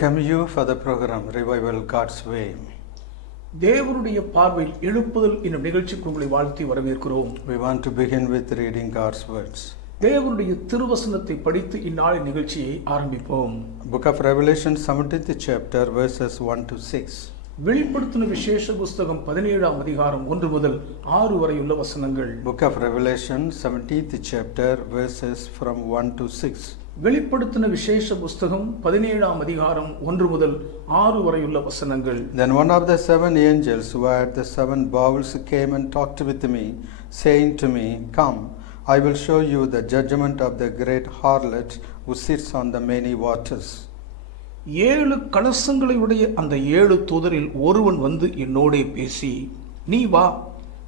welcome you for the program Revival God's Way. தேவனுடைய பார்வையில் எழுப்புதல் என்னும் நிகழ்ச்சிக்கு உங்களை வாழ்த்தி வரவேற்கிறோம். We want to begin with reading God's words. தேவனுடைய திருவசனத்தை படித்து இந்நாளின் நிகழ்ச்சியை ஆரம்பிப்போம். Book of Revelation 17th chapter verses 1 to 6. வெளிப்படுத்தின விசேஷ புஸ்தகம் 17ஆம் அதிகாரம் 1 முதல் 6 வரை உள்ள வசனங்கள். Book of Revelation 17th chapter verses from 1 to 6. வெளிப்படுத்தின விசேஷ புஸ்தகம் 17ஆம் அதிகாரம் 1 முதல் 6 வரை உள்ள வசனங்கள். Then one of the seven angels who had the seven bowls came and talked with me, saying to me, Come, I will show you the judgment of the great harlot who sits on the many waters. 7 கலசங்களை உடைய அந்த 7 தூதரில் ஒருவன் வந்து என்னோடே பேசி, நீ வா,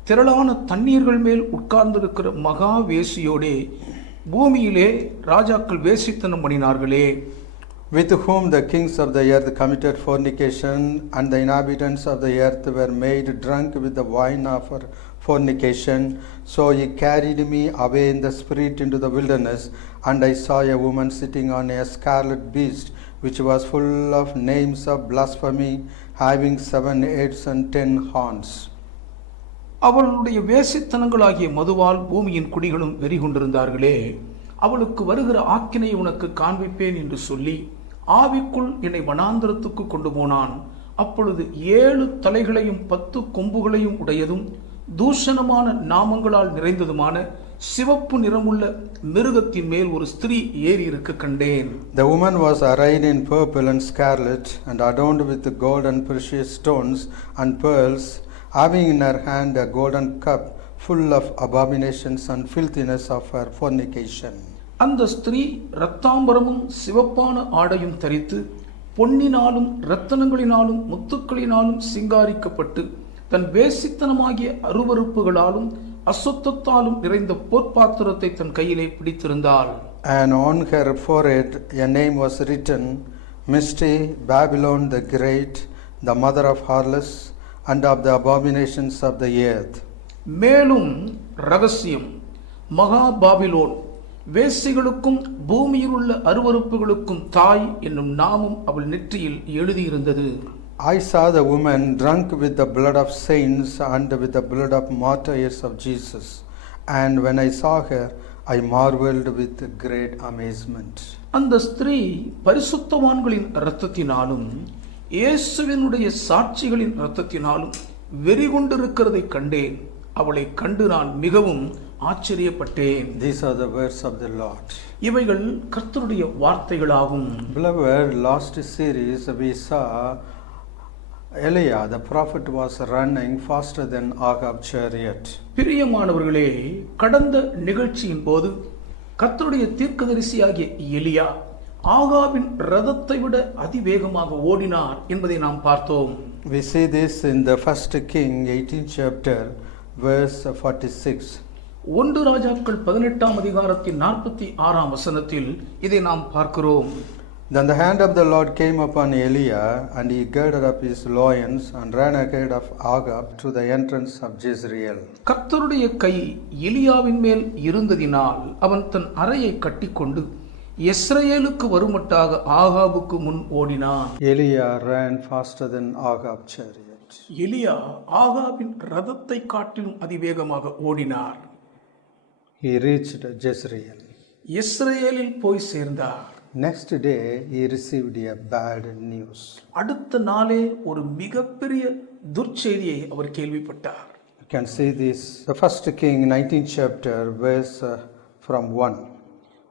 திரளான தண்ணீர்கள் மேல் உட்கார்ந்திருக்கிற மகா வேசியோடே பூமியிலே ராஜாக்கள் வேசித்தனம் பண்ணினார்களே, with whom the kings of the earth committed fornication, and the inhabitants of the earth were made drunk with the wine of her fornication. So he carried me away in the spirit into the wilderness, and I saw a woman sitting on a scarlet beast, which was full of names of blasphemy, having 7 heads and 10 horns. அவளுடைய வேசித்தனங்களாகிய மதுவால் பூமியின் குடிகளும் வெறி கொண்டிருந்தார்களே, அவளுக்கு வருகிற ஆக்கினை உனக்கு காண்பிப்பேன் என்று சொல்லி ஆவிக்குள் என்னை வனாந்தரத்துக்கு கொண்டு போனான். அப்பொழுது 7 தலைகளையும் 10 கொம்புகளையும் உடையதும் தூஷணமான நாமங்களால் நிறைந்ததுமான சிவப்பு நிறமுள்ள மிருகத்தின் மேல் ஒரு ஸ்திரீ ஏறி இருக்க கண்டேன். The woman was arrayed in purple and scarlet, and adorned with gold and precious stones and pearls, having in her hand a golden cup full of abominations and filthiness of her fornication. அந்த ஸ்திரீ இரத்தாம்பரமும் சிவப்பான ஆடையும் தரித்து பொன்னினாலும் இரத்தனங்களினாலும் முத்துக்களினாலும் சிங்காரிக்கப்பட்டு தன் வேசித்தனமாகிய அருவருப்புகளாலும் அசுத்தத்தாலும் நிறைந்த பொற்பாத்திரத்தை தன் கையிலே பிடித்திருந்தாள். And on her forehead a name was written, Mystery, Babylon the Great, the mother of harlots and of the abominations of the earth. மேலும் ரகசியம், மகா பாபிலோன், வேசிகளுக்கும் பூமியில் உள்ள அருவருப்புகளுக்கும் தாய் என்னும் நாமம் அவள் நெற்றியில் எழுதியிருந்தது. I saw the woman drunk with the blood of saints and with the blood of martyrs of Jesus. And when I saw her, I marveled with great amazement. அந்த ஸ்திரீ பரிசுத்தவான்களின் இரத்தத்தினாலும் இயேசுவினுடைய சாட்சிகளின் இரத்தத்தினாலும் வெறி கொண்டிருக்கிறதை கண்டேன். அவளை கண்டு நான் மிகவும் ஆச்சரியப்பட்டேன். These are the words of the Lord. இவைகள் கர்த்தருடைய வார்த்தைகளாகும். Beloved, last series we saw Elijah, the prophet, was running faster than Ahab chariot. பிரியமானவர்களே, கடந்த நிகழ்ச்சியின் போது கர்த்தருடைய தீர்க்கதரிசியாகிய எலியா ஆகாபின் ரதத்தை விட அதிவேகமாக ஓடினார் என்பதை நாம் பார்த்தோம். We see this in the 1 King 18th chapter verse 46. 1 ராஜாக்கள் 18ஆம் அதிகாரத்தின் 46ஆம் வசனத்தில் இதை நாம் பார்க்கிறோம். Then the hand of the Lord came upon Elijah, and he girded up his loins and ran ahead of Ahab to the entrance of Jezreel. கர்த்தருடைய கை எலியாவின் மேல் இருந்ததினால் அவன் தன் அறையை கட்டிக்கொண்டு இஸ்ரவேலுக்கு வருமட்டாக ஆகாபுக்கு முன் ஓடினான். Elijah ran faster than Ahab's chariot. எலியா ஆகாபின் ரதத்தை காட்டிலும் அதிவேகமாக ஓடினார். He reached Jezreel. இஸ்ரவேலில் போய் சேர்ந்தார். Next day he received a bad news. அடுத்த நாளே ஒரு மிகப்பெரிய துர்ச்செய்தியை அவர் கேள்விப்பட்டார். You can see this, the 1 King 19th chapter verse from 1.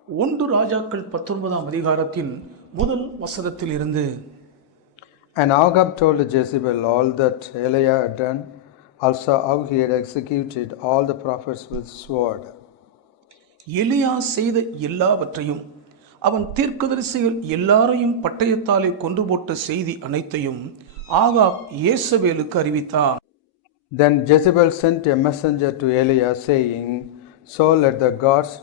1 ராஜாக்கள் 19ஆம் அதிகாரத்தின் முதல் வசனத்தில் இருந்து. And Ahab told Jezebel all that Elijah had done, also how he had executed all the prophets with sword. எலியா செய்த எல்லாவற்றையும் அவன் தீர்க்கதரிசிகள் எல்லாரையும் பட்டயத்தாலே கொன்று போட்ட செய்தி அனைத்தையும் ஆகாப் இயேசபேலுக்கு அறிவித்தான். Then Jezebel sent a messenger to Elijah, saying, So let the gods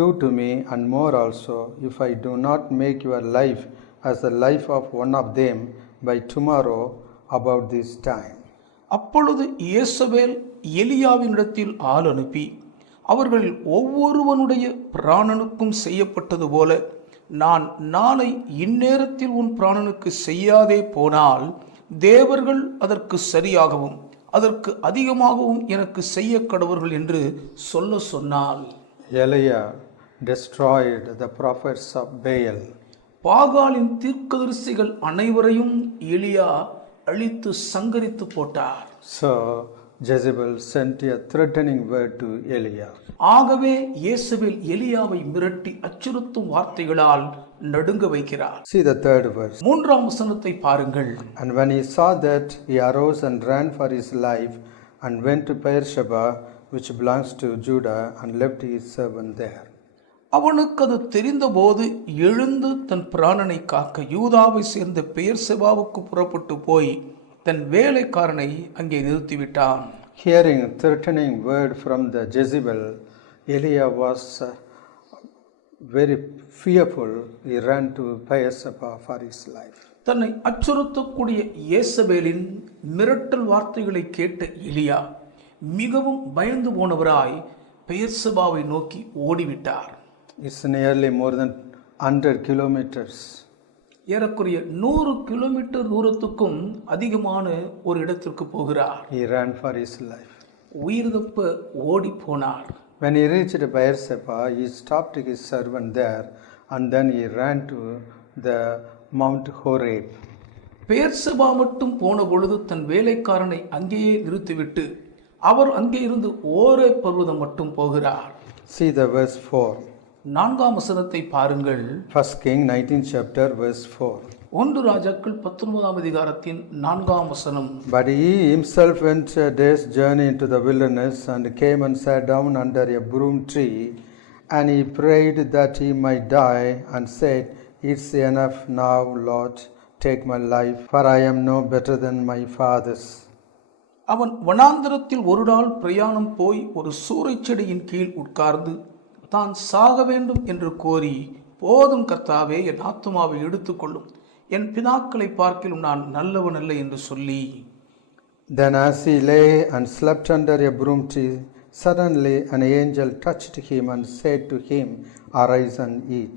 do to me, and more also, if I do not make your life as the life of one of them by tomorrow about this time. அப்பொழுது இயேசபேல் எலியாவினிடத்தில் ஆள் அனுப்பி அவர்கள் ஒவ்வொருவனுடைய பிராணனுக்கும் செய்யப்பட்டது போல நான் நாளை இந்நேரத்தில் உன் பிராணனுக்கு செய்யாதே போனால் தேவர்கள் அதற்கு சரியாகவும் அதற்கு அதிகமாகவும் எனக்கு செய்ய கடவர்கள் என்று சொன்னால். Elijah destroyed the prophets of Baal. பாகாலின் தீர்க்கதரிசிகள் அனைவரையும் எலியா அழித்து சங்கரித்து போட்டார். So Jezebel sent a threatening word to Elijah. ஆகவே இயேசுவில் எலியாவை மிரட்டி அச்சுறுத்தும் வார்த்தைகளால் நடுங்க வைக்கிறார். See the third verse. மூன்றாம் வசனத்தை பாருங்கள். And when he saw that, he arose and ran for his life and went to Beersheba, which belongs to Judah, and left his servant there. அவனுக்கு அது தெரிந்தபோது எழுந்து தன் பிராணனை காக்க யூதாவை சேர்ந்த பெயர்செபாவுக்கு புறப்பட்டு போய் தன் வேலைக்காரனை அங்கே நிறுத்திவிட்டான். Hearing a threatening word from the Jezebel, Elijah was very fearful. He ran to Beersheba for his life. தன்னை அச்சுறுத்தக்கூடிய இயேசபேலின் மிரட்டல் வார்த்தைகளை கேட்ட எலியா மிகவும் பயந்து போனவராய் பெயர்செபாவை நோக்கி ஓடிவிட்டார். It's nearly more than 100 kilometers. ஏறக்குறைய 100 கிலோமீட்டர் தூரத்துக்கும் அதிகமான ஒரு இடத்திற்கு போகிறார். He ran for his life. உயிர் தப்ப ஓடி போனார். When he reached Beersheba, he stopped his servant there, and then he ran to the Mount Horeb. Beersheba மட்டும் போன பொழுது தன் வேலைக்காரனை அங்கேயே நிறுத்திவிட்டு அவர் அங்கே இருந்து ஓரே பர்வதம் மட்டும் போகிறார். See the verse 4. நான்காம் வசனத்தை பாருங்கள். 1 King 19th chapter verse 4. 1 ராஜாக்கள் 19ஆம் அதிகாரத்தின் 4ஆம் வசனம். But he himself went a day's journey into the wilderness and came and sat down under a broom tree, and he prayed that he might die, and said, It's enough now, Lord, take my life, for I am no better than my fathers. அவன் வனாந்தரத்தில் ஒரு நாள் பிரயாணம் போய் ஒரு சூரைச் செடியின் கீழ் உட்கார்ந்து தான் சாக வேண்டும் என்று கோரி, போதும் கர்த்தாவே, என் ஆத்துமாவை எடுத்துக்கொள்ளும், என் பிதாக்களை பார்க்கிலும் நான் நல்லவன் அல்ல என்று சொல்லி. Then as he lay and slept under a broom tree, suddenly an angel touched him and said to him, Arise and eat.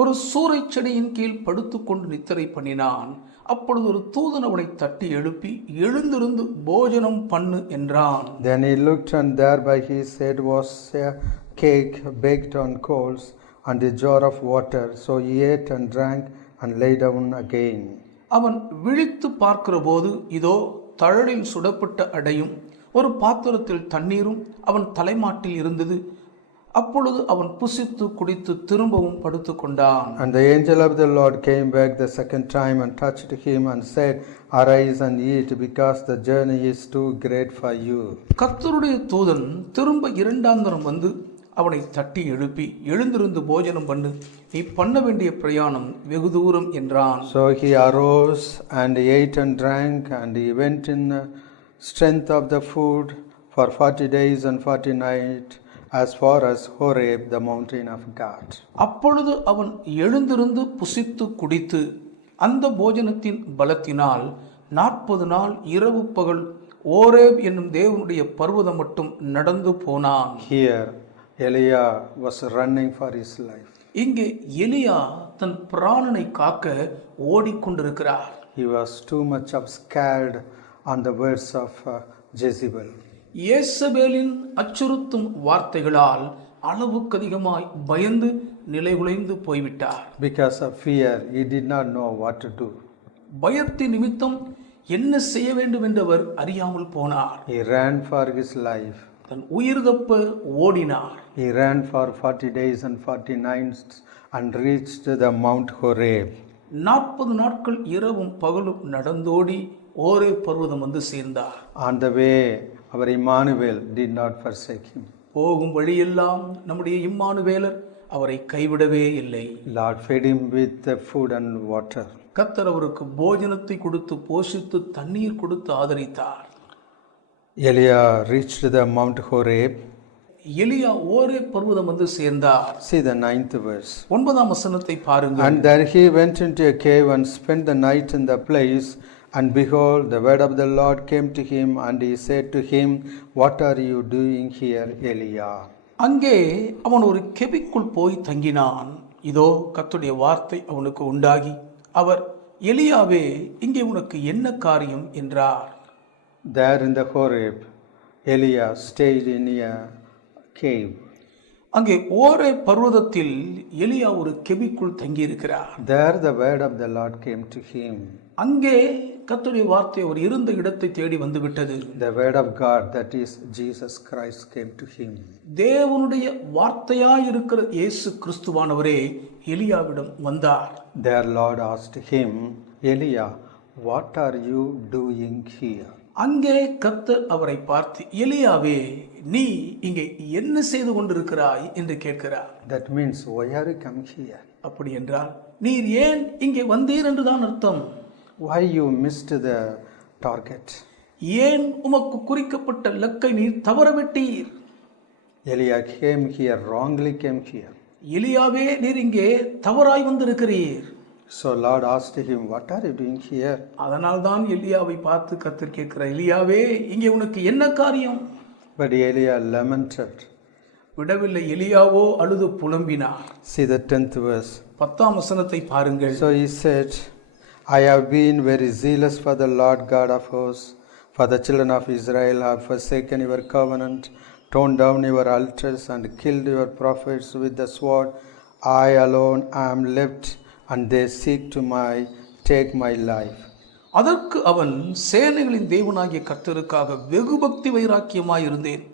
ஒரு சூரைச் செடியின் கீழ் படுத்துக்கொண்டு நித்திரை பண்ணினான். அப்பொழுது ஒரு தூதன் அவனை தட்டி எழுப்பி, எழுந்திருந்து போஜனம் பண்ணு என்றான். Then he looked, and there by his head was a cake baked on coals and a jar of water. So he ate and drank and lay down again. அவன் விழித்து பார்க்கிற போது இதோ தழலில் சுடப்பட்ட அடையும் ஒரு பாத்திரத்தில் தண்ணீரும் அவன் தலைமாட்டில் இருந்தது. அப்பொழுது அவன் புசித்து குடித்து திரும்பவும் படுத்து கொண்டான். And the angel of the Lord came back the second time and touched him and said, Arise and eat, because the journey is too great for you. கர்த்தருடைய தூதன் திரும்ப இரண்டாம் தரம் வந்து அவனை தட்டி எழுப்பி, எழுந்திருந்து போஜனம் பண்ணு, நீ பண்ண வேண்டிய பிரயாணம் வெகு தூரம் என்றான். So he arose and ate and drank, and he went in the strength of the food for 40 days and 40 nights, as far as Horeb, the mountain of God. அப்பொழுது அவன் எழுந்திருந்து புசித்து குடித்து அந்த போஜனத்தின் பலத்தினால் 40 நாள் இரவு பகல் ஓரேப் என்னும் தேவனுடைய பர்வதம் மட்டும் நடந்து போனான். Here Elijah was running for his life. இங்கே எலியா தன் பிராணனை காக்க ஓடிக்கொண்டிருக்கிறார். He was too much of scared on the words of Jezebel. இயேசபேலின் அச்சுறுத்தும் வார்த்தைகளால் அளவுக்கு அதிகமாய் பயந்து நிலைகுலைந்து போய்விட்டார். Because of fear, he did not know what to do. பயத்தின் நிமித்தம் என்ன செய்ய வேண்டும் என்றவர் அறியாமல் போனார். He ran for his life. தன் உயிர் தப்ப ஓடினார். He ran for 40 days and 40 nights and reached the Mount Horeb. 40 நாட்கள் இரவும் பகலும் நடந்தோடி ஓரே பர்வதம் வந்து சேர்ந்தார். On the way, our Emmanuel did not forsake him. போகும் வழியெல்லாம் நம்முடைய இம்மானுவேலர் அவரை கைவிடவே இல்லை. Lord fed him with the food and water. கர்த்தர் அவருக்கு போஜனத்தை கொடுத்து போஷித்து தண்ணீர் கொடுத்து ஆதரித்தார். Elijah reached the Mount Horeb. எலியா ஓரே பர்வதம் வந்து சேர்ந்தார். See the 9th verse. 9ஆம் வசனத்தை பாருங்கள். And there he went into a cave and spent the night in the place. And behold, the word of the Lord came to him, and he said to him, What are you doing here, Elijah? அங்கே அவன் ஒரு கெபிக்குள் போய் தங்கினான். இதோ கர்த்தருடைய வார்த்தை அவனுக்கு உண்டாகி அவர், எலியாவே, இங்கே உனக்கு என்ன காரியம் என்றார். There in the Horeb, Elijah stayed in a cave. அங்கே ஓரே பர்வதத்தில் எலியா ஒரு கெபிக்குள் தங்கியிருக்கிறார். There the word of the Lord came to him. அங்கே கர்த்தருடைய வார்த்தை அவர் இருந்த இடத்தை தேடி வந்து விட்டது. The word of God, that is Jesus Christ, came to him. தேவனுடைய வார்த்தையாய் இருக்கிற இயேசு கிறிஸ்துவானவரே எலியாவிடம் வந்தார். Their Lord asked him, Elijah, what are you doing here? அங்கே கர்த்தர் அவரை பார்த்து, எலியாவே, நீ இங்கே என்ன செய்து கொண்டிருக்கிறாய் என்று கேட்கிறார். That means, why are you come here? அப்படி என்றால், நீர் ஏன் இங்கே வந்தீர் என்றுதான் அர்த்தம். Why you missed the target? ஏன் உமக்கு குறிக்கப்பட்ட இலக்கை நீர் தவறவிட்டீர்? Elijah came here, wrongly came here. எலியாவே, நீர் இங்கே தவறாய் வந்திருக்கிறீர். So Lord asked him, what are you doing here? அதனால்தான் எலியாவை பார்த்து கர்த்தர் கேட்கிறார், எலியாவே, இங்கே உனக்கு என்ன காரியம்? But Elijah lamented. விடவில்லை, எலியாவோ அழுது புலம்பினார். See the 10th verse. 10ஆம் வசனத்தை பாருங்கள். So he said, I have been very zealous for the Lord God of hosts, for the children of Israel have forsaken your covenant, torn down your altars, and killed your prophets with the sword. I alone am left, and they seek to take my life. அதற்கு அவன், சேனைகளின் தேவனாகிய கர்த்தருக்காக வெகு பக்தி வைராக்கியமாய் இருந்தேன்.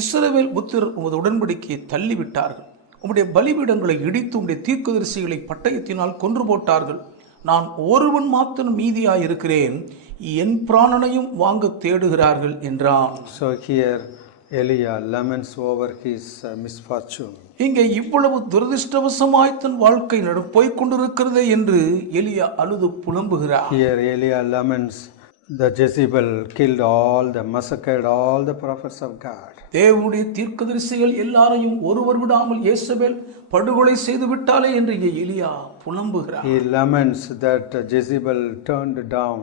இஸ்ரவேல் புத்திரர் உமது உடன்படிக்கையை தள்ளிவிட்டார்கள். உம்முடைய பலிபீடங்களை இடித்து உம்முடைய தீர்க்கதரிசிகளை பட்டயத்தினால் கொன்று போட்டார்கள். நான் ஒருவன் மாத்திரம் மீதியாய் இருக்கிறேன், என் பிராணனையும் வாங்க தேடுகிறார்கள் என்றான். So here Elijah laments over his misfortune. இங்கே இவ்வளவு துரதிர்ஷ்டவசமாய் தன் வாழ்க்கை போய்கொண்டிருக்கிறதே என்று எலியா அழுது புலம்புகிறார். Here Elijah laments the Jezebel killed massacred all the prophets of God. தேவனுடைய தீர்க்கதரிசிகள் எல்லாரையும் ஒருவர் விடாமல் யேசபேல் படுகொலை செய்து விட்டாலே என்று இங்கே எலியா புலம்புகிறார். He laments that Jezebel turned down,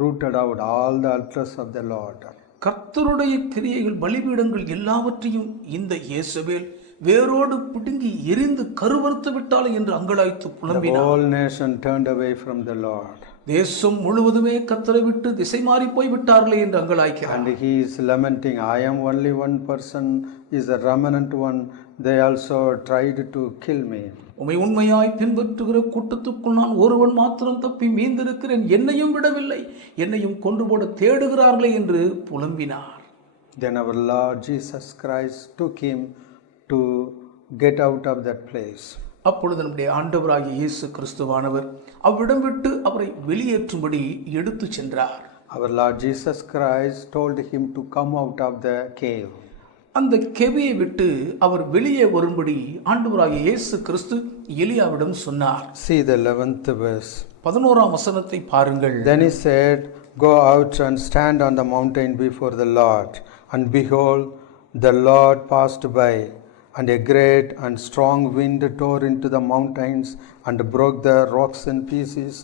rooted out all the altars of the Lord. கர்த்தருடைய கிரியைகள், பலிபீடங்கள் எல்லாவற்றையும் இந்த யேசபேல் வேரோடு பிடுங்கி எரிந்து கருவறுத்து விட்டாலே என்று அங்கலாய்த்து புலம்பினார். The whole nation turned away from the Lord. தேசம் முழுவதுமே கர்த்தரை விட்டு திசை மாறி போய் விட்டார்களே என்று அங்கலாய்க்கிறார். And he is lamenting, I am only one person, is a remnant one, they also tried to kill me. உம்மை உண்மையாய் பின்பற்றுகிற கூட்டத்துக்குள் நான் ஒருவன் மாத்திரம் தப்பி மீந்திருக்கிறேன், என்னையும் விடவில்லை, என்னையும் கொண்டு போட தேடுகிறார்களே என்று புலம்பினார். Then our Lord Jesus Christ took him to get out of that place. அப்பொழுது நம்முடைய ஆண்டவராகிய இயேசு கிறிஸ்துவானவர் அவ்விடம் விட்டு அவரை வெளியேற்றும்படி எடுத்து சென்றார். Our Lord Jesus Christ told him to come out of the cave. அந்த கெபியை விட்டு அவர் வெளியே வரும்படி ஆண்டவராகிய இயேசு கிறிஸ்து எலியாவிடம் சொன்னார். See the 11th verse. 11ஆம் வசனத்தை பாருங்கள். Then he said, go out and stand on the mountain before the Lord. And behold, the Lord passed by, and a great and strong wind tore into the mountains and broke the rocks in pieces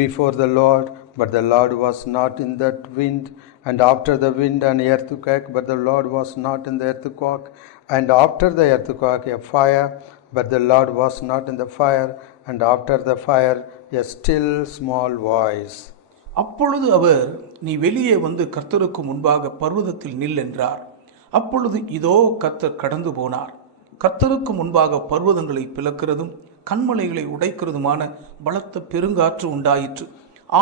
before the Lord, but the Lord was not in that wind. And after the wind an earthquake, but the Lord was not in the earthquake. And after the earthquake a fire, but the Lord was not in the fire. And after the fire a still small voice. அப்பொழுது அவர், நீ வெளியே வந்து கர்த்தருக்கு முன்பாக பர்வதத்தில் நில் என்றார். அப்பொழுது இதோ கர்த்தர் கடந்து போனார். கர்த்தருக்கு முன்பாக பர்வதங்களை பிளக்கிறதும் கண்மலைகளை உடைக்கிறதுமான பலத்த பெருங்காற்று உண்டாயிற்று.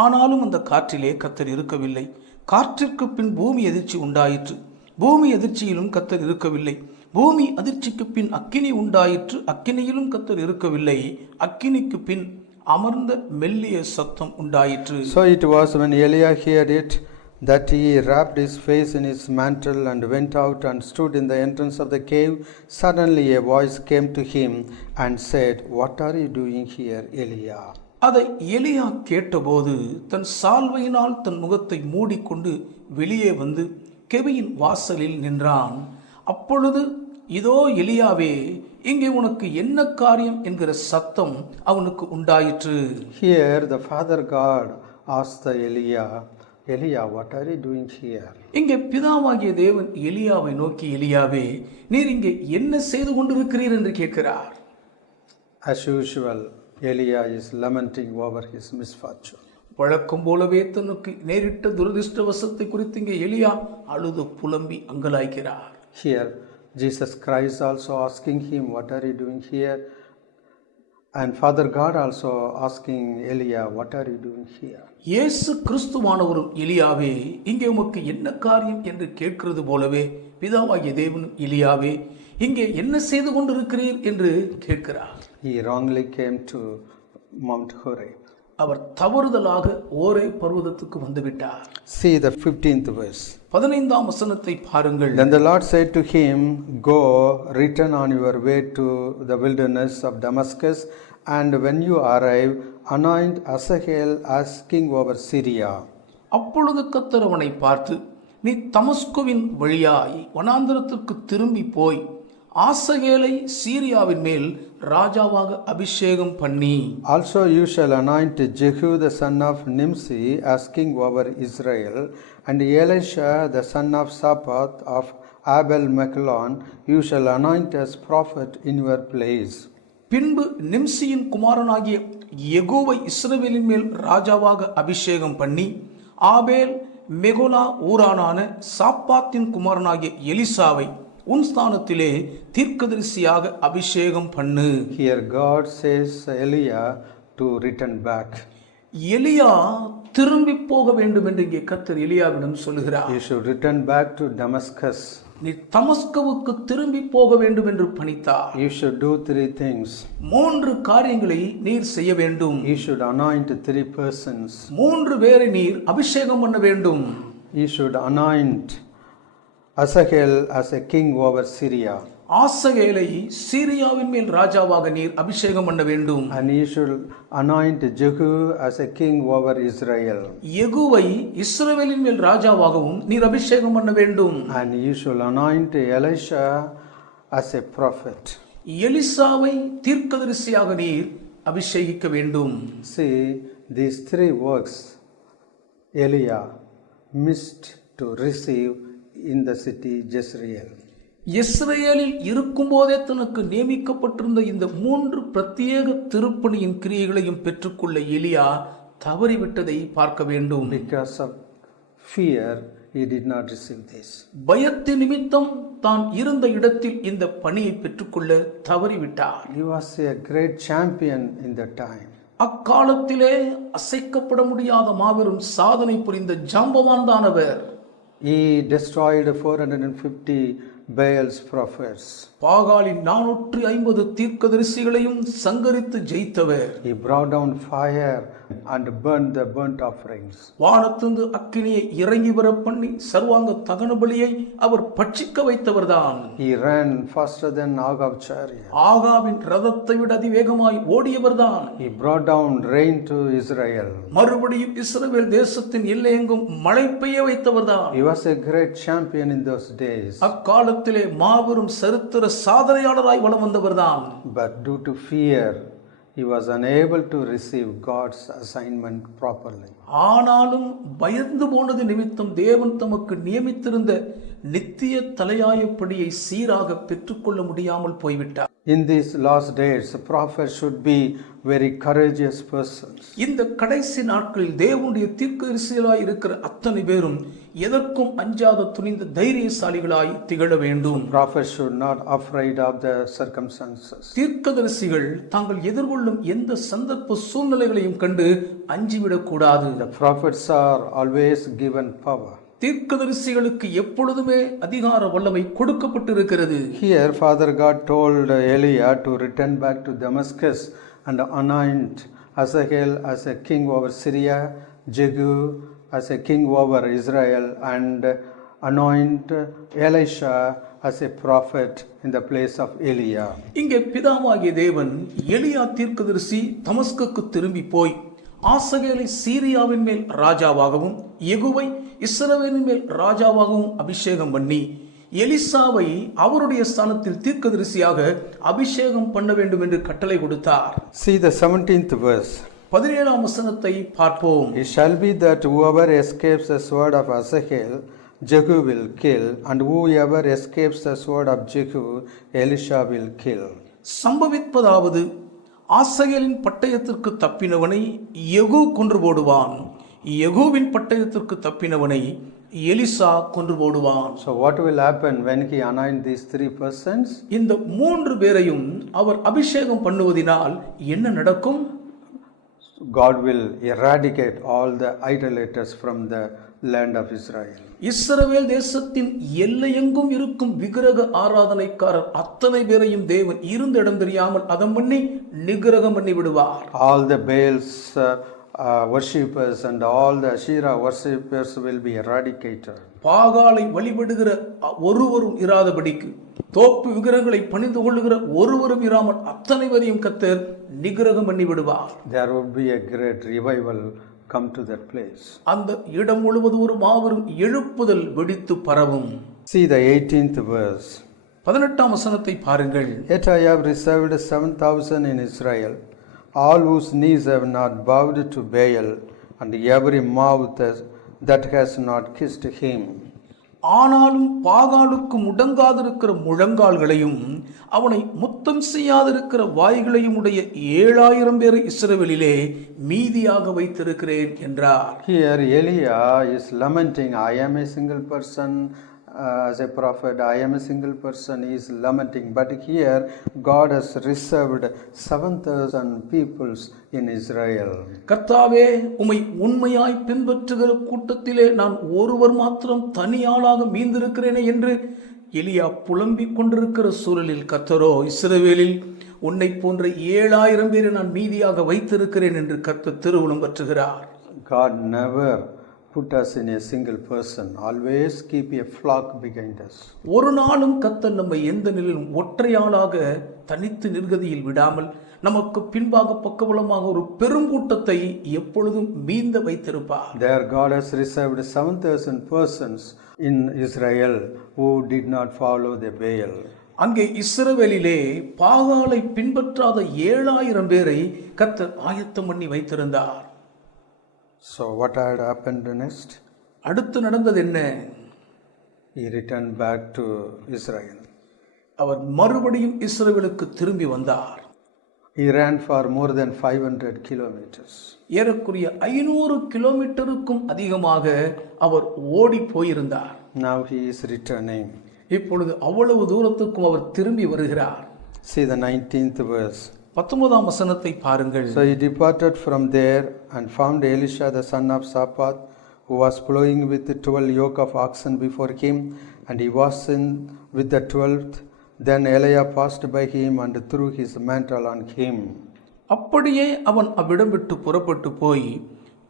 ஆனாலும் அந்த காற்றிலே கர்த்தர் இருக்கவில்லை. காற்றிற்கு பின் பூமி அதிர்ச்சி உண்டாயிற்று. பூமி அதிர்ச்சியிலும் கர்த்தர் இருக்கவில்லை. பூமி அதிர்ச்சிக்கு பின் அக்கினி உண்டாயிற்று. அக்கினியிலும் கர்த்தர் இருக்கவில்லை. அக்கினிக்கு பின் அமர்ந்த மெல்லிய சத்தம் உண்டாயிற்று. So it was when Elijah heard it, that he wrapped his face in his mantle and went out and stood in the entrance of the cave. Suddenly a voice came to him and said, what are you doing here, Elijah? அதை எலியா கேட்டபோது தன் சால்வையினால் தன் முகத்தை மூடிக்கொண்டு வெளியே வந்து கெபியின் வாசலில் நின்றான். அப்பொழுது, இதோ எலியாவே, இங்கே உனக்கு என்ன காரியம் என்கிற சத்தம் அவனுக்கு உண்டாயிற்று. Here the Father God asked the Elijah, what are you doing here? இங்கே பிதாவாகிய தேவன் எலியாவை நோக்கி, எலியாவே, நீர் இங்கே என்ன செய்து கொண்டிருக்கிறீர் என்று கேட்கிறார். As usual, Elia is lamenting over his misfortune. வழக்கம் போலவே தனக்கு நேரிட்ட துரதிருஷ்டவசத்தை குறித்து இங்கே எலியா அழுது புலம்பி அங்கலாய்க்கிறார். Here, Jesus Christ also asking him, what are you doing here? And Father God also asking Elia, what are you doing here? இயேசு கிறிஸ்துவானவரும் எலியாவே இங்கே உமக்கு என்ன காரியம் என்று கேட்கிறது போலவே பிதாவாகிய தேவனும் எலியாவே இங்கே என்ன செய்து கொண்டிருக்கிறீர் என்று கேட்கிறார். He wrongly came to Mount Horeb. அவர் தவறுதலாக ஓரே பர்வதத்துக்கு வந்துவிட்டார். See the 15th verse. 15ஆம் வசனத்தை பாருங்கள். Then the Lord said to him, go, return on your way to the wilderness of Damascus, and when you arrive, anoint Hazael as king over Syria. அப்பொழுது கர்த்தர் அவனை பார்த்து, நீ தமஸ்குவின் வழியாய் வனாந்தரத்திற்கு திரும்பி போய் ஆசகேலை சீரியாவின் மேல் ராஜாவாக அபிஷேகம் பண்ணி. Also you shall anoint Jehu the son of Nimsi as king over Israel, and Elisha the son of Shaphat of Abel Mechalon you shall anoint as prophet in your place. பின்பு நிம்சியின் குமாரனாகிய யெகூவை இஸ்ரவேலின் மேல் ராஜாவாக அபிஷேகம் பண்ணி ஆபேல் மெகோலா ஊரானான சாப்பாத்தின் குமாரனாகிய எலிசாவை உன் ஸ்தானத்திலே தீர்க்கதரிசியாக அபிஷேகம் பண்ணு. Here God says Elia to return back. எலியா திரும்பி போக வேண்டும் என்று இங்கே கர்த்தர் எலியாவிடம் சொல்லுகிறார். You should return back to Damascus. நீ தமஸ்குவுக்கு திரும்பி போக வேண்டும் என்று பணித்தார். You should do 3 things. 3 காரியங்களை நீர் செய்ய வேண்டும். You should anoint 3 persons. 3 பேரை நீர் அபிஷேகம் பண்ண வேண்டும். You should anoint Hazael as a king over Syria. ஆசகேலை சீரியாவின் மேல் ராஜாவாக நீர் அபிஷேகம் பண்ண வேண்டும். And you should anoint Jehu as a king over Israel. யெகூவை இஸ்ரவேலின் மேல் ராஜாவாகவும் நீர் அபிஷேகம் பண்ண வேண்டும். And you should anoint Elisha as a prophet. எலிசாவை தீர்க்கதரிசியாக நீர் அபிஷேகிக்க வேண்டும். See, these 3 works Elia missed to receive in the city Jezreel. இஸ்ரவேலில் இருக்கும்போதே தனக்கு நியமிக்கப்பட்டிருந்த இந்த 3 பிரத்யேக திருப்பணியின் கிரியைகளையும் பெற்றுக்கொள்ள எலியா தவறிவிட்டதை பார்க்க வேண்டும். Because of fear he did not receive this. பயத்தின் நிமித்தம் தான் இருந்த இடத்தில் இந்த பணியை பெற்றுக்கொள்ள தவறிவிட்டார். He was a great champion in that time. அக்காலத்திலே அசைக்கப்பட முடியாத மாபெரும் சாதனை புரிந்த ஜாம்பவான் தானவர். He destroyed 450 Baal's prophets. பாகாலின் 450 தீர்க்கதரிசிகளையும் சங்கரித்து ஜெயித்தவர். He brought down fire and burned the burnt offerings. வானத்திலிருந்து அக்கினியை இறங்கி வர பண்ணி சர்வாங்க தகன பலியை அவர் பட்சிக்க வைத்தவர்தான். He ran faster than Agab's chariot. ஆகாவின் ரதத்தை விட அதிவேகமாய் ஓடியவர்தான். He brought down rain to Israel. மறுபடியும் இஸ்ரவேல் தேசத்தின் எல்லையெங்கும் மழை பெய்ய வைத்தவர்தான். He was a great champion in those days. அக்காலத்திலே மாபெரும் சரித்திர சாதனையாளராய் வலம் வந்தவர்தான். But due to fear, he was unable to receive God's assignment properly. ஆனாலும் பயந்து போனது நிமித்தம் தேவன் தமக்கு நியமித்திருந்த நித்திய தலையாயப்படியை சீராக பெற்றுக்கொள்ள முடியாமல் போய்விட்டார். In these last days, a prophet should be very courageous persons. இந்த கடைசி நாட்களில் தேவனுடைய தீர்க்கதரிசிகளாய் இருக்கிற அத்தனை பேரும் எதற்கும் அஞ்சாத துணிந்த தைரியசாலிகளாய் திகழ வேண்டும். Prophets should not afraid of the circumstances. தீர்க்கதரிசிகள் தாங்கள் எதிர்கொள்ளும் எந்த சந்தர்ப்ப சூழ்நிலைகளையும் கண்டு அஞ்சிவிடக் கூடாது. The prophets are always given power. தீர்க்கதரிசிகளுக்கு எப்பொழுதுமே அதிகார வல்லமை கொடுக்கப்பட்டிருக்கிறது. Here Father God told Elia to return back to Damascus and anoint Hazael as a king over Syria, Jehu as a king over Israel, and anoint Elisha as a prophet in the place of Elia. இங்கே பிதாவாகிய தேவன் எலியா தீர்க்கதரிசி தமஸ்குக்கு திரும்பி போய் ஆசகேலை சீரியாவின் மேல் ராஜாவாகவும் யெகூவை இஸ்ரவேலின் மேல் ராஜாவாகவும் அபிஷேகம் பண்ணி எலிசாவை அவருடைய ஸ்தானத்தில் தீர்க்கதரிசியாக அபிஷேகம் பண்ண வேண்டும் என்று கட்டளை கொடுத்தார். See the 17th verse. 17ஆம் வசனத்தை பார்ப்போம். It shall be that whoever escapes the sword of Hazael, Jehu will kill, and whoever escapes the sword of Jehu, Elisha will kill. சம்பவிப்பதாவது ஆசகேலின் பட்டயத்திற்கு தப்பினவனை யெகூ கொன்று போடுவான், யெகூவின் பட்டயத்திற்கு தப்பினவனை எலிசா கொன்று போடுவான். So what will happen when he anoint these three persons? இந்த 3 பேரையும் அவர் அபிஷேகம் பண்ணுவதினால் என்ன நடக்கும்? God will eradicate all the idolaters from the land of Israel. இஸ்ரவேல் தேசத்தின் எல்லையெங்கும் இருக்கும் விக்கிரக ஆராதனைக்காரர் அத்தனை பேரையும் தேவன் இருந்த இடம் தெரியாமல் அதம் பண்ணி நிகிரகம் பண்ணி விடுவார். All the Baals worshippers and all the Asherah worshippers will be eradicated. பாகாலை வழிபடுகிற ஒருவரும் இராதபடிக்கு, தோப்பு விக்கிரகங்களை பணிந்து கொள்ளுகிற ஒருவரும் இராமல் அத்தனை பேரையும் கர்த்தர் நிகிரகம் பண்ணி விடுவார். There would be a great revival come to that place. அந்த இடம் முழுவதும் ஒரு மாபெரும் எழுப்புதல் வெடித்து பரவும். See the 18th verse. 18ஆம் வசனத்தை பாருங்கள். Yet I have reserved 7,000 in Israel, all whose knees have not bowed to Baal, and every mouth that has not kissed him. ஆனாலும் பாகாலுக்கு முடங்காதிருக்கிற முழங்கால்களையும் அவனை முத்தம் செய்யாதிருக்கிற வாய்களையும் உடைய 7,000 பேரை இஸ்ரவேலிலே மீதியாக வைத்திருக்கிறேன் என்றார். Here Eliah is lamenting, I am a single person. As a prophet, I am a single person, he is lamenting. But here God has reserved 7,000 peoples in Israel. கர்த்தாவே, உம்மை உண்மையாய் பின்பற்றுகிற கூட்டத்திலே நான் ஒருவர் மாத்திரம் தனியாளாக மீந்திருக்கிறேனே என்று எலியா புலம்பிக் கொண்டிருக்கிற சூழலில் கர்த்தரோ இஸ்ரவேலில் உன்னை போன்ற 7,000 பேரை நான் மீதியாக வைத்திருக்கிறேன் என்று கர்த்தர் திருவுளம் பற்றுகிறார். God never put us in a single person. Always keep a flock behind us. ஒரு நாளும் கர்த்தர் நம்மை எந்த நிலையிலும் ஒற்றையாளாக தனித்து நிர்கதியில் விடாமல் நமக்கு பின்பாக பக்கபலமாக ஒரு பெருங்கூட்டத்தை எப்பொழுதும் மீந்த வைத்திருப்பார். There God has reserved 7,000 persons in Israel who did not follow the Baal. அங்கே இஸ்ரவேலிலே பாகாலை பின்பற்றாத 7,000 பேரை கர்த்தர் ஆயத்தம் பண்ணி வைத்திருந்தார். So what had happened next? அடுத்து நடந்தது என்ன? He returned back to Israel. அவர் மறுபடியும் இஸ்ரவேலுக்கு திரும்பி வந்தார். He ran for more than 500 kilometers. ஏறக்குறைய 500 கிலோமீட்டருக்கும் அதிகமாக அவர் ஓடி போயிருந்தார். Now he is returning. இப்பொழுது அவ்வளவு தூரத்துக்கும் அவர் திரும்பி வருகிறார். See the 19th verse. 19ஆம் வசனத்தை பாருங்கள். So he departed from there and found Elisha the son of Shaphat, who was plowing with 12 yoke of oxen before him, and he was in with the 12th. Then Eliah passed by him and threw his mantle on him. அப்படியே அவன் அவ்விடம் விட்டு புறப்பட்டு போய்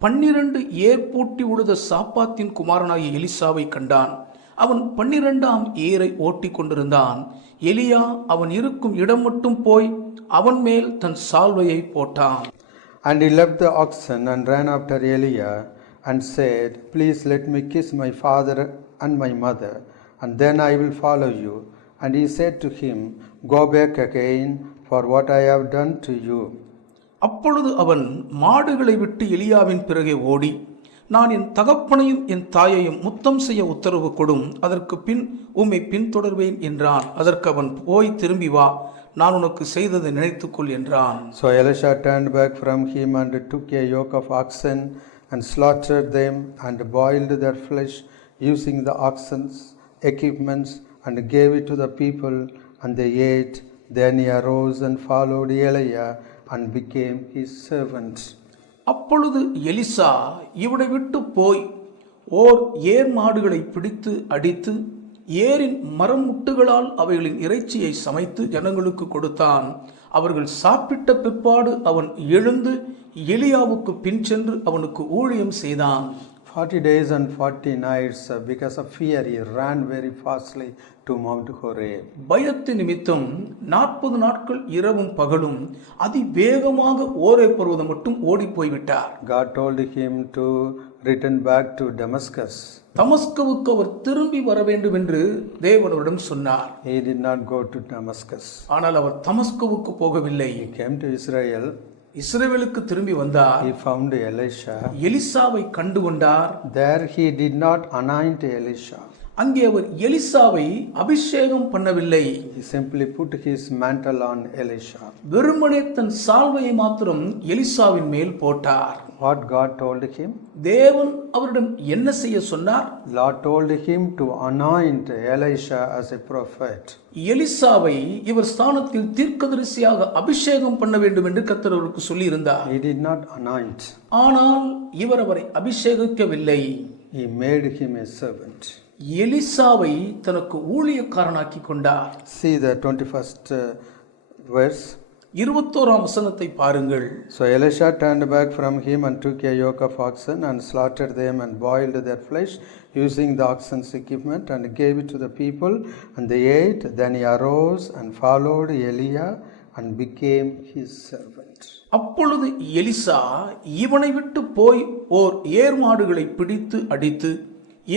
12 ஏர் பூட்டி உழுத சாப்பாத்தின் குமாரனாகிய எலிசாவை கண்டான். அவன் 12ஆம் ஏரை ஓட்டி கொண்டிருந்தான். எலியா அவன் இருக்கும் இடம் மட்டும் போய் அவன் மேல் தன் சால்வையை போட்டான். And he left the oxen and ran after Eliah and said, Please let me kiss my father and my mother, and then I will follow you. And he said to him, Go back again, for what I have done to you. அப்பொழுது அவன் மாடுகளை விட்டு எலியாவின் பிறகே ஓடி, நான் என் தகப்பனையும் என் தாயையும் முத்தம் செய்ய உத்தரவு கொடும், அதற்கு பின் உம்மை பின்தொடர்வேன் என்றான். அதற்கு அவன் போய் திரும்பி வா, நான் உனக்கு செய்ததை நினைத்துக்கொள் என்றான். So Elisha turned back from him and took a yoke of oxen and slaughtered them and boiled their flesh using the oxen's equipments and gave it to the people, and they ate. Then he arose and followed Eliah and became his servant. அப்பொழுது Elisha இவனை விட்டு போய் ஓர் ஏர் மாடுகளை பிடித்து அடித்து ஏரின் மரம் முட்டுகளால் அவைகளின் இறைச்சியை சமைத்து ஜனங்களுக்கு கொடுத்தான். அவர்கள் சாப்பிட்ட பிற்பாடு அவன் எழுந்து எலியாவுக்கு பின் சென்று அவனுக்கு ஊழியம் செய்தான். 40 days and 40 nights, because of fear, he ran very fastly to Mount Horeb. பயத்து நிமித்தம் 40 நாட்கள் இரவும் பகலும் அதிவேகமாக ஓரே பர்வதம் மட்டும் ஓடி போய்விட்டார். God told him to return back to Damascus. தமஸ்குவுக்கு அவர் திரும்பி வர வேண்டும் என்று தேவனிடம் சொன்னார். He did not go to Damascus. ஆனால் அவர் தமஸ்குவுக்கு போகவில்லை. He came to Israel. இஸ்ரவேலுக்கு திரும்பி வந்தார். He found Elisha. எலிசாவை கண்டு கொண்டார். There he did not anoint Elisha. அங்கே அவர் எலிசாவை அபிஷேகம் பண்ணவில்லை. He simply put his mantle on Elisha. வெறுமனே தன் சால்வையை மாத்திரம் எலிசாவின் மேல் போட்டார். What God told him? தேவன் அவரிடம் என்ன செய்ய சொன்னார்? Lord told him to anoint Elisha as a prophet. எலிசாவை இவர் ஸ்தானத்தில் தீர்க்கதரிசியாக அபிஷேகம் பண்ண வேண்டும் என்று கர்த்தர் அவருக்கு சொல்லி இருந்தார். He did not anoint. ஆனால் இவர் அவரை அபிஷேகிக்கவில்லை. He made him a servant. எலிசாவை தனக்கு ஊழியக்காரனாக்கி கொண்டார். See the 21st verse. 21ஆம் வசனத்தை பாருங்கள். So Elisha turned back from him and took a yoke of oxen and slaughtered them and boiled their flesh using the oxen's equipment and gave it to the people and they ate. Then he arose and followed Eliah and became his servant. அப்பொழுது Elisha இவனை விட்டு போய் ஓர் ஏர் மாடுகளை பிடித்து அடித்து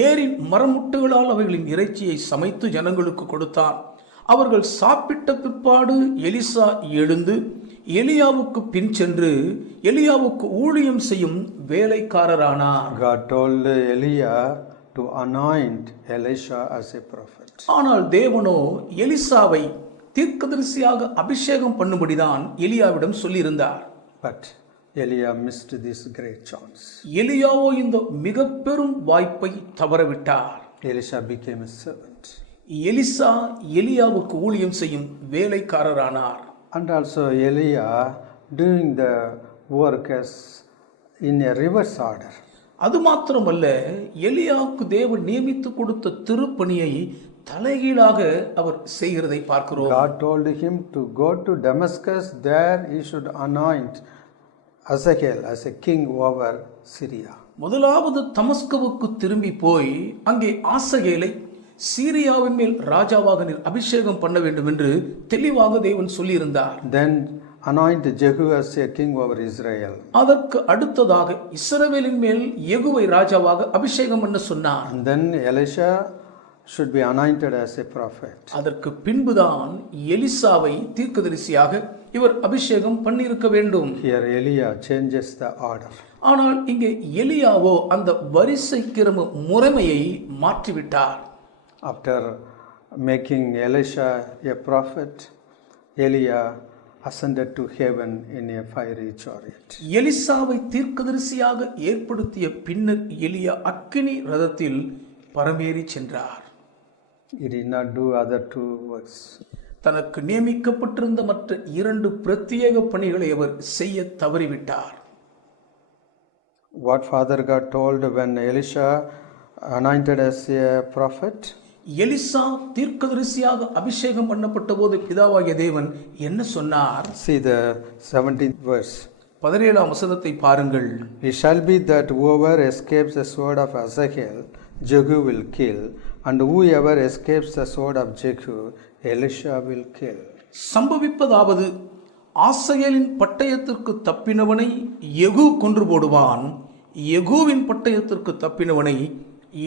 ஏரின் மரமுட்டுகளால் அவைகளின் இறைச்சியை சமைத்து ஜனங்களுக்கு கொடுத்தான். அவர்கள் சாப்பிட்ட பிற்பாடு எலிசா எழுந்து எலியாவுக்கு பின் சென்று எலியாவுக்கு ஊழியம் செய்யும் வேலைக்காரரானார். God told Eliah to anoint Elisha as a prophet. ஆனால் தேவனோ எலிசாவை தீர்க்கதரிசியாக அபிஷேகம் பண்ணும்படிதான் எலியாவிடம் சொல்லியிருந்தார். But Eliah missed this great chance. எலியாவோ இந்த மிக பெரும் வாய்ப்பை தவறவிட்டார். Elisha became a servant. Elisha எலியாவுக்கு ஊழியம் செய்யும் வேலைக்காரரானார். And also Eliah doing the work as in a reverse order. அது மாத்திரமல்ல, எலியாவுக்கு தேவன் நியமித்து கொடுத்த திருப்பணியை தலைகீழாக அவர் செய்கிறதை பார்க்கிறோம். God told him to go to Damascus. There he should anoint Hazael as a king over Syria. முதலாவது தமஸ்குவுக்கு திரும்பி போய் அங்கே ஆசகேலை சீரியாவின் மேல் ராஜாவாக நீர் அபிஷேகம் பண்ண வேண்டும் என்று தெளிவாக தேவன் சொல்லியிருந்தார். Then anoint Jehu as a king over Israel. அதற்கு அடுத்ததாக இஸ்ரவேலின் மேல் யெகூவை ராஜாவாக அபிஷேகம் பண்ண சொன்னார். And then Elisha should be anointed as a prophet. அதற்கு பின்புதான் எலிசாவை தீர்க்கதரிசியாக இவர் அபிஷேகம் பண்ணியிருக்க வேண்டும். Here Eliah changes the order. ஆனால் இங்கே எலியாவோ அந்த வரிசை கிரம முறைமையை மாற்றிவிட்டார். After making Elisha a prophet, Eliah ascended to heaven in a fiery chariot. எலிசாவை தீர்க்கதரிசியாக ஏற்படுத்திய பின்னர் எலியா அக்கினி ரதத்தில் பரமேறி சென்றார். He did not do other two works. தனக்கு நியமிக்கப்பட்டிருந்த மற்ற 2 பிரத்யேக பணிகளை அவர் செய்ய தவறிவிட்டார். What Father God told when Elisha anointed as a prophet? Elisha தீர்க்கதரிசியாக அபிஷேகம் பண்ணப்பட்ட போது பிதாவாகிய தேவன் என்ன சொன்னார்? See the 17th verse. 17ஆம் வசனத்தை பாருங்கள். It shall be that whoever escapes the sword of Hazael, Jehu will kill, and whoever escapes the sword of Jehu, Elisha will kill. சம்பவிப்பதாவது, ஆசகேலின் பட்டயத்திற்கு தப்பினவனை யெகூ கொன்று போடுவான், யெகூவின் பட்டயத்திற்கு தப்பினவனை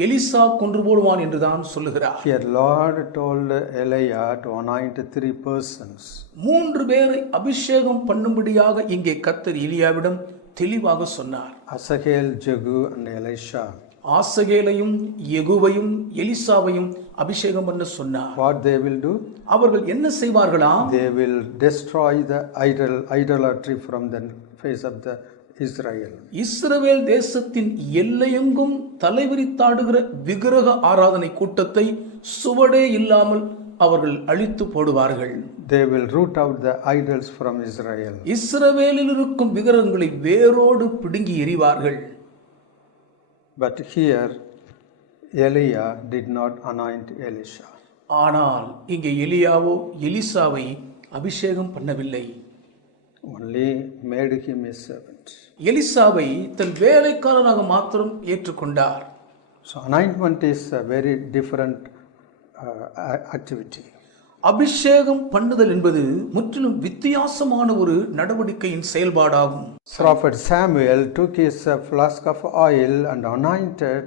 எலிசா கொன்று போடுவான் என்றுதான் சொல்லுகிறார். Here Lord told Eliah to anoint 3 persons. 3 பேரை அபிஷேகம் பண்ணும்படியாக இங்கே கர்த்தர் எலியாவிடம் தெளிவாக சொன்னார். Hazael, Jehu and Elisha. ஆசகேலையும் யெகூவையும் எலிசாவையும் அபிஷேகம் பண்ண சொன்னார். What they will do? அவர்கள் என்ன செய்வார்களாம்? They will destroy the idolatry from the face of the Israel. இஸ்ரவேல் தேசத்தின் எல்லையெங்கும் தலைவிரித்தாடுகிற விக்கிரக ஆராதனை கூட்டத்தை சுவடே இல்லாமல் அவர்கள் அழித்து போடுவார்கள். They will root out the idols from Israel. இஸ்ரவேலில் இருக்கும் விக்கிரகங்களை வேரோடு பிடுங்கி எறிவார்கள். But here Eliah did not anoint Elisha. ஆனால் இங்கே எலியாவோ எலிசாவை அபிஷேகம் பண்ணவில்லை. Only made him a servant. எலிசாவை தன் வேலைக்காரனாக மாத்திரம் ஏற்றுக்கொண்டார். So anointment is a very different activity. அபிஷேகம் பண்ணுதல் என்பது முற்றிலும் வித்தியாசமான ஒரு நடவடிக்கையின் செயல்பாடாகும். Prophet Samuel took his flask of oil and anointed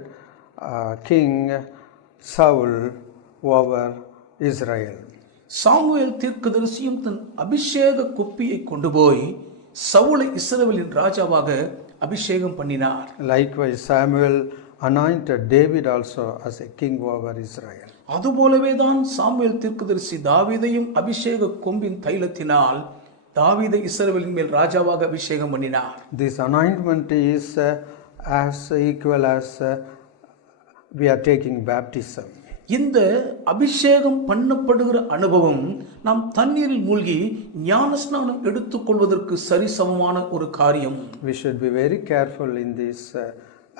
King Saul over Israel. Samuel தீர்க்கதரிசியும் தன் அபிஷேக குப்பியை கொண்டு போய் சவுலை இஸ்ரவேலின் ராஜாவாக அபிஷேகம் பண்ணினார். Likewise Samuel anointed David also as a king over Israel. அதுபோலவே தான் சாமுவேல் தீர்க்கதரிசி தாவீதையும் அபிஷேக கொம்பின் தைலத்தினால் தாவீதை இஸ்ரவேலின் மேல் ராஜாவாக அபிஷேகம் பண்ணினார். This anointment is as equal as we are taking baptism. இந்த அபிஷேகம் பண்ணப்படுகிற அனுபவம் நாம் தண்ணீரில் மூழ்கி ஞானஸ்நானம் எடுத்துக்கொள்வதற்கு சரிசமமான ஒரு காரியம். We should be very careful in this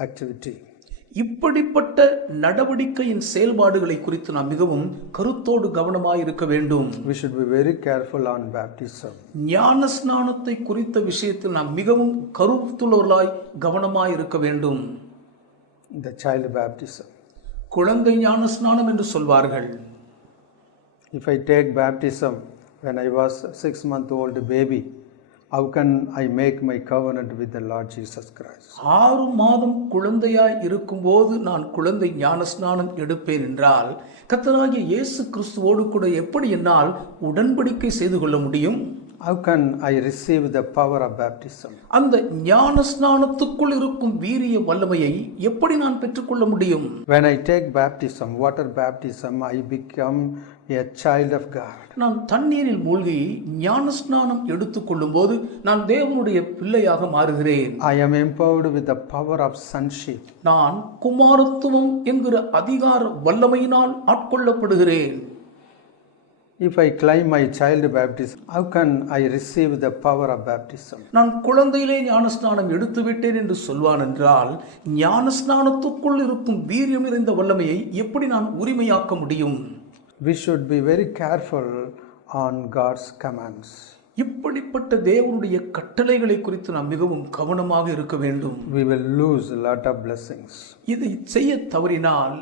activity. இப்படிப்பட்ட நடவடிக்கையின் செயல்பாடுகளை குறித்து நாம் மிகவும் கருத்தோடு கவனமாய் இருக்க வேண்டும். We should be very careful on baptism. ஞானஸ்நானத்தை குறித்த விஷயத்தில் நாம் மிகவும் கருத்துள்ளவர்களாய் கவனமாய் இருக்க வேண்டும். The child baptism. குழந்தை ஞானஸ்நானம் என்று சொல்வார்கள். If I take baptism when I was 6-month-old baby, how can I make my covenant with the Lord Jesus Christ? 6 மாதம் குழந்தையாய் இருக்கும்போது நான் குழந்தை ஞானஸ்நானம் எடுப்பேன் என்றால் கர்த்தராகிய இயேசு கிறிஸ்துவோடு கூட எப்படி என்னால் உடன்படிக்கை செய்து கொள்ள முடியும்? How can I receive the power of baptism? அந்த ஞானஸ்நானத்துக்குள் இருக்கும் வீரிய வல்லமையை எப்படி நான் பெற்றுக்கொள்ள முடியும்? When I take baptism, water baptism, I become a child of God. நான் தண்ணீரில் மூழ்கி ஞானஸ்நானம் எடுத்துக்கொள்ளும் போது நான் தேவனுடைய பிள்ளையாக மாறுகிறேன். I am empowered with the power of sonship. நான் குமாரத்துவம் என்கிற அதிகார வல்லமையினால் ஆட்கொள்ளப்படுகிறேன். If I claim my child baptism, how can I receive the power of baptism? நான் குழந்தையிலே ஞானஸ்நானம் எடுத்து விட்டேன் என்று சொல்வான் என்றால் ஞானஸ்நானத்துக்குள் இருக்கும் வீரியம் நிறைந்த வல்லமையை எப்படி நான் உரிமையாக்க முடியும்? We should be very careful on God's commands. இப்படிப்பட்ட தேவனுடைய கட்டளைகளை குறித்து நாம் மிகவும் கவனமாக இருக்க வேண்டும். We will lose a lot of blessings. இதை செய்ய தவறினால்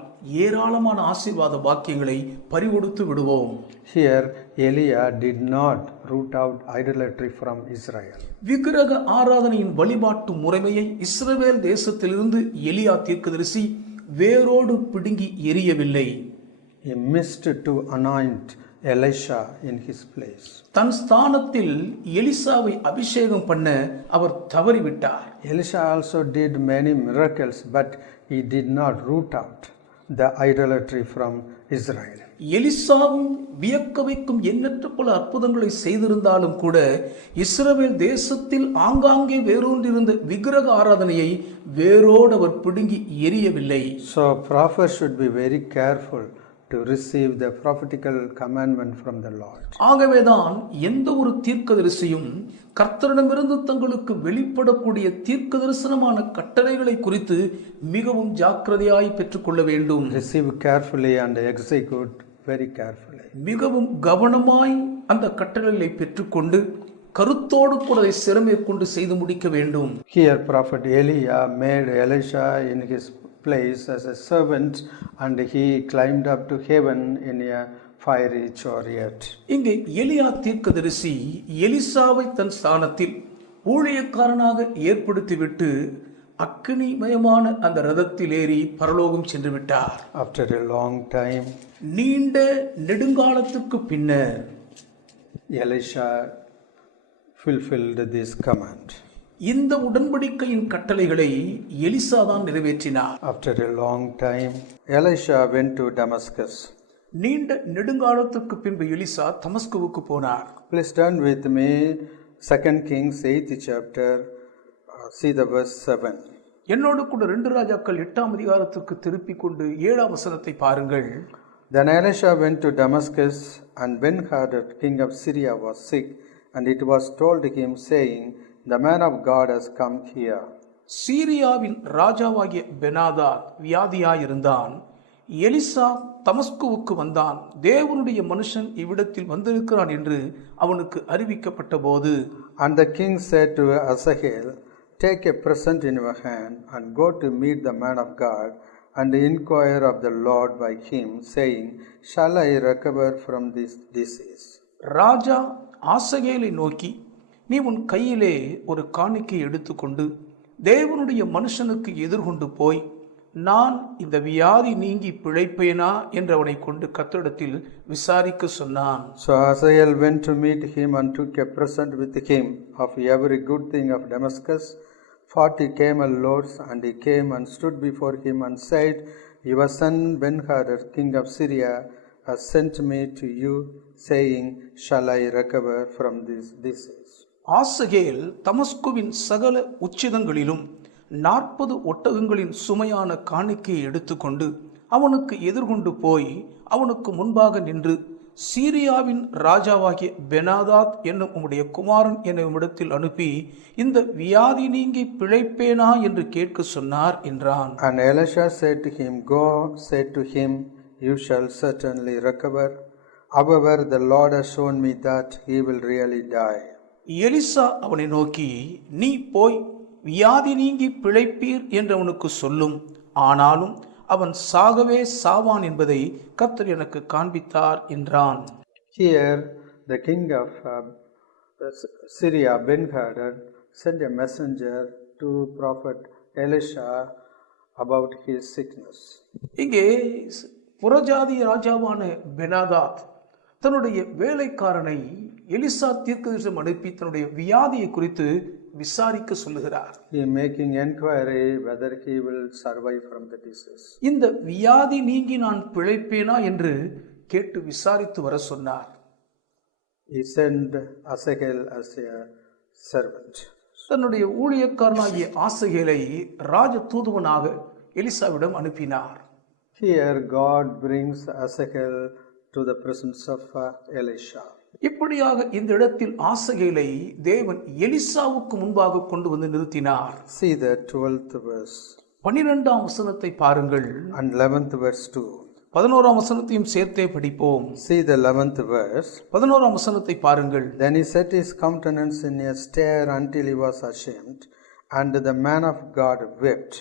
ஏராளமான ஆசீர்வாத வாக்கியங்களை பறிகொடுத்து விடுவோம். Here Elijah did not root out idolatry from Israel. விக்கிரக ஆராதனையின் வழிபாட்டு முறைமையை இஸ்ரவேல் தேசத்திலிருந்து எலியா தீர்க்கதரிசி வேரோடு பிடுங்கி எரியவில்லை. He missed to anoint Elisha in his place. தன் ஸ்தானத்தில் எலிசாவை அபிஷேகம் பண்ண அவர் தவறிவிட்டார். Elisha also did many miracles, but he did not root out the idolatry from Israel. எலிசாவும் வியக்க வைக்கும் எண்ணற்ற பல அற்புதங்களை செய்திருந்தாலும் கூட இஸ்ரவேல் தேசத்தில் ஆங்காங்கே வேரூன்றிருந்த விக்கிரக ஆராதனையை வேரோடு அவர் பிடுங்கி எரியவில்லை. So prophets should be very careful to receive the prophetical commandment from the Lord. ஆகவேதான் எந்த ஒரு தீர்க்கதரிசியும் கர்த்தரிடமிருந்து தங்களுக்கு வெளிப்படக்கூடிய தீர்க்க தரிசனமான கட்டளைகளை குறித்து மிகவும் ஜாக்கிரதையாய் பெற்றுக்கொள்ள வேண்டும். Receive carefully and execute very carefully. மிகவும் கவனமாய் அந்த கட்டளைகளை பெற்றுக்கொண்டு கருத்தோடு கூட அதை சிறமேற்கொண்டு செய்து முடிக்க வேண்டும். Here prophet Elijah made Elisha in his place as a servant, and he climbed up to heaven in a fiery chariot. இங்கே எலியா தீர்க்கதரிசி எலிசாவை தன் ஸ்தானத்தில் ஊழியக்காரனாக ஏற்படுத்திவிட்டு அக்கினிமயமான அந்த ரதத்தில் ஏறி பரலோகம் சென்று விட்டார். After a long time, நீண்ட நெடுங்காலத்துக்கு பின்னர் Elisha fulfilled this command. இந்த உடன்படிக்கையின் கட்டளைகளை எலிசா தான் நிறைவேற்றினார். After a long time, Elisha went to Damascus. நீண்ட நெடுங்காலத்துக்கு பின்பு எலிசா தமஸ்குவுக்கு போனார். Please turn with me 2 Kings 8th chapter, see the verse 7. என்னோடு கூட 2 ராஜாக்கள் 8ஆம் அதிகாரத்துக்கு திருப்பிக் கொண்டு 7ஆம் வசனத்தை பாருங்கள். Then Elisha went to Damascus, and Ben-Hadad king of Syria was sick, and it was told him, saying, The man of God has come here. சீரியாவின் ராஜாவாகிய பெனாதாத் வியாதியாயிருந்தான். எலிசா தமஸ்குவுக்கு வந்தான். தேவனுடைய மனுஷன் இவ்விடத்தில் வந்திருக்கிறான் என்று அவனுக்கு அறிவிக்கப்பட்ட போது, And the king said to Asahel, Take a present in your hand, and go to meet the man of God, and inquire of the Lord by him, saying, Shall I recover from this disease? ராஜா ஆசகேலை நோக்கி, நீ உன் கையிலே ஒரு காணிக்கை எடுத்துக்கொண்டு தேவனுடைய மனுஷனுக்கு எதிர்கொண்டு போய், நான் இந்த வியாதி நீங்கி பிழைப்பேனா என்று அவனை கொண்டு கர்த்தரிடத்தில் விசாரிக்க சொன்னான். So Asahel went to meet him, and took a present with him of every good thing of Damascus, 40 camel loads, and he came and stood before him and said, Your son Ben-Hadad, king of Syria, has sent me to you, saying, Shall I recover from this disease? ஆசகேல் தமஸ்குவின் சகல உச்சிதங்களிலும் 40 ஒட்டகங்களின் சுமையான காணிக்கையை எடுத்துக்கொண்டு அவனுக்கு எதிர்கொண்டு போய் அவனுக்கு முன்பாக நின்று, சீரியாவின் ராஜாவாகிய பெனாதாத் என்னும் உம்முடைய குமாரன் என்னும் இடத்தில் அனுப்பி இந்த வியாதி நீங்கி பிழைப்பேனா என்று கேட்க சொன்னார் என்றான். And Elisha said to him, Go, say to him, You shall certainly recover. However, the Lord has shown me that he will really die. Elisa அவனை நோக்கி, நீ போய் வியாதி நீங்கி பிழைப்பீர் என்று அவனுக்கு சொல்லும், ஆனாலும் அவன் சாகவே சாவான் என்பதை கர்த்தர் எனக்கு காண்பித்தார் என்றான். Here, the king of Syria, Ben-Hadad, sent a messenger to prophet Elisha about his sickness. இங்கே புறஜாதி ராஜாவான பெனாதாத் தன்னுடைய வேலைக்காரனை எலிசா தீர்க்கதரிசனம் அனுப்பி தன்னுடைய வியாதியை குறித்து விசாரிக்க சொல்லுகிறார். He making inquiry whether he will survive from the disease. இந்த வியாதி நீங்கி நான் பிழைப்பேனா என்று கேட்டு விசாரித்து வர சொன்னார். He sent Asahel as a servant. தன்னுடைய ஊழியக்காரனாகிய ஆசகேலை ராஜ தூதுவனாக எலிசாவிடம் அனுப்பினார். Here God brings Asahel to the presence of Elisha. இப்படியாக இந்த இடத்தில் ஆசகேலை தேவன் எலிசாவுக்கு முன்பாக கொண்டு வந்து நிறுத்தினார். See the 12th verse 12ஆம் வசனத்தை பாருங்கள். and 11th verse too. 11ஆம் வசனத்தையும் சேர்த்தே படிப்போம். See the 11th verse. 11ஆம் வசனத்தை பாருங்கள். Then he set his countenance in a stare until he was ashamed, and the man of God wept.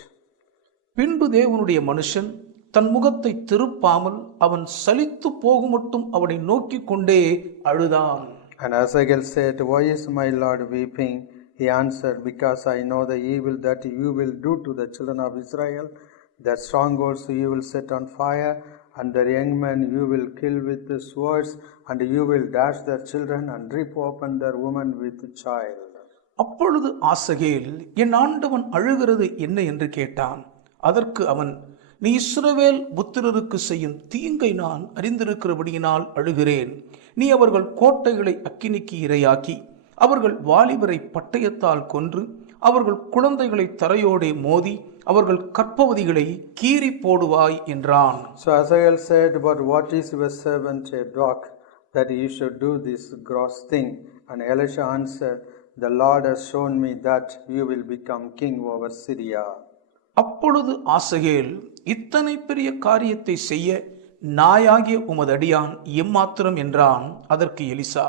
பின்பு தேவனுடைய மனுஷன் தன் முகத்தை திருப்பாமல் அவன் சலித்து போகுமட்டும் அவனை நோக்கி கொண்டே அழுதான். And Asahel said, Why is my Lord weeping? He answered, Because I know the evil that you will do to the children of Israel. Their strongholds you will set on fire, and their young men you will kill with the swords, and you will dash their children and rip open their women with child. அப்பொழுது ஆசகேல், என் ஆண்டவன் அழுகிறது என்ன என்று கேட்டான். அதற்கு அவன், நீ இஸ்ரவேல் புத்திரருக்கு செய்யும் தீங்கை நான் அறிந்திருக்கிறபடியினால் அழுகிறேன். நீ அவர்கள் கோட்டைகளை அக்கினிக்கு இரையாக்கி அவர்கள் வாலிபரை பட்டயத்தால் கொன்று அவர்கள் குழந்தைகளை தரையோடே மோதி அவர்கள் கற்பவதிகளை கீறி போடுவாய் என்றான். So Asahel said, But what is your servant a dog, that you should do this gross thing? And Elisha answered, The Lord has shown me that you will become king over Syria. அப்பொழுது ஆசகேல், இத்தனை பெரிய காரியத்தை செய்ய நாயாகிய உமது அடியான் எம்மாத்திரம் என்றான். அதற்கு எலிசா,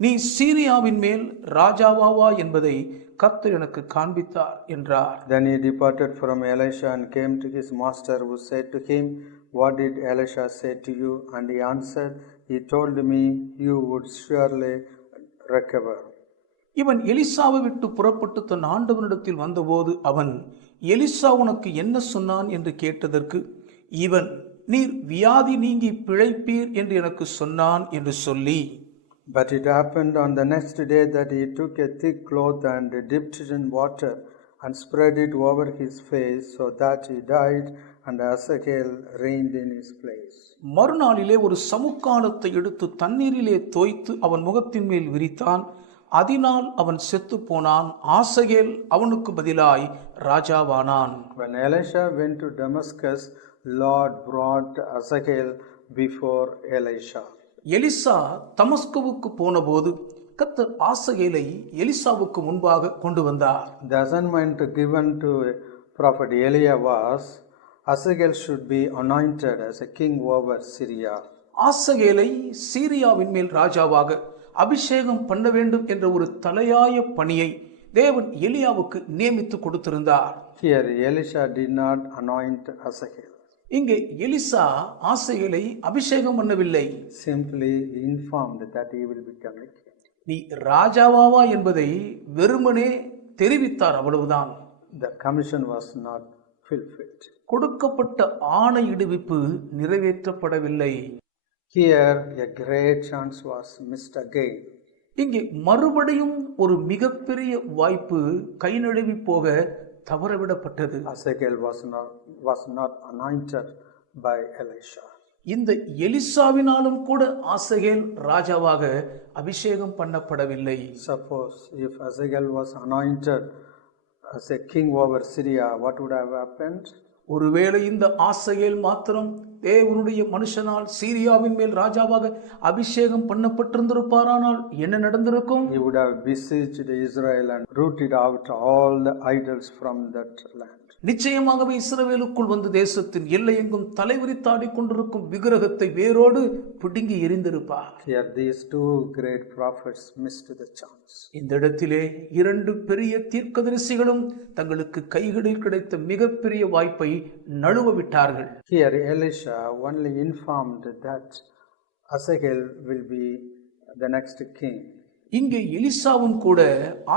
நீ சீரியாவின் மேல் ராஜாவாவா என்பதை கர்த்தர் எனக்கு காண்பித்தார் என்றார். Then he departed from Elisha and came to his master, who said to him, What did Elisha say to you? And he answered, He told me you would surely recover. இவன் எலிசாவை விட்டு புறப்பட்டு தன் ஆண்டவனிடத்தில் வந்தபோது அவன், எலிசா உனக்கு என்ன சொன்னான் என்று கேட்டதற்கு இவன், நீர் வியாதி நீங்கி பிழைப்பீர் என்று எனக்கு சொன்னான் என்று சொல்லி, But it happened on the next day that he took a thick cloth and dipped it in water and spread it over his face, so that he died, and Asahel reigned in his place. மறுநாளிலே ஒரு சமுக்காலத்தை எடுத்து தண்ணீரிலே தோய்த்து அவன் முகத்தின் மேல் விரித்தான். அதனால் அவன் செத்து போனான். ஆசகேல் அவனுக்கு பதிலாய் ராஜாவானான். When Elisha went to Damascus, Lord brought Asahel before Elisha. Elisha தமஸ்குவுக்கு போனபோது கர்த்தர் ஆசகேலை எலிசாவுக்கு முன்பாக கொண்டு வந்தார். The assignment given to prophet Eliah was, Asahel should be anointed as a king over Syria. ஆசகேலை சீரியாவின் மேல் ராஜாவாக அபிஷேகம் பண்ண வேண்டும் என்ற ஒரு தலையாய பணியை தேவன் எலியாவுக்கு நியமித்து கொடுத்திருந்தார். Here Elisha did not anoint Asahel. இங்கே எலிசா ஆசகேலை அபிஷேகம் பண்ணவில்லை. Simply informed that he will become a king. நீ ராஜாவாவா என்பதை வெறுமனே தெரிவித்தார், அவ்வளவுதான். The commission was not fulfilled. கொடுக்கப்பட்ட ஆணையிடுவிப்பு நிறைவேற்றப்படவில்லை. Here a great chance was missed again. இங்கே மறுபடியும் ஒரு மிகப்பெரிய வாய்ப்பு கை நழுவி போக தவறவிடப்பட்டது. Hazael was not anointed by Elisha. இந்த எலிசாவினாலும் கூட ஆசகேல் ராஜாவாக அபிஷேகம் பண்ணப்படவில்லை. Suppose if Hazael was anointed as a king over Syria, what would have happened? ஒருவேளை இந்த ஆசகேல் மாத்திரம் தேவனுடைய மனுஷனால் சீரியாவின் மேல் ராஜாவாக அபிஷேகம் பண்ணப்பட்டிருந்திருப்பாரானால் என்ன நடந்திருக்கும்? He would have besieged Israel and rooted out all the idols from that land. நிச்சயமாகவே இஸ்ரவேலுக்குள் வந்து தேசத்தின் எல்லையெங்கும் தலைவிரித்தாடி கொண்டிருக்கும் விக்கிரகத்தை வேரோடு பிடுங்கி எறிந்திருப்பார். Here these two great prophets missed the chance. இந்த இடத்திலே இரண்டு பெரிய தீர்க்கதரிசிகளும் தங்களுக்கு கைகளில் கிடைத்த மிகப்பெரிய வாய்ப்பை நழுவ விட்டார்கள். Here Elisha only informed that Hazael will be the next king. இங்கே எலிசாவும் கூட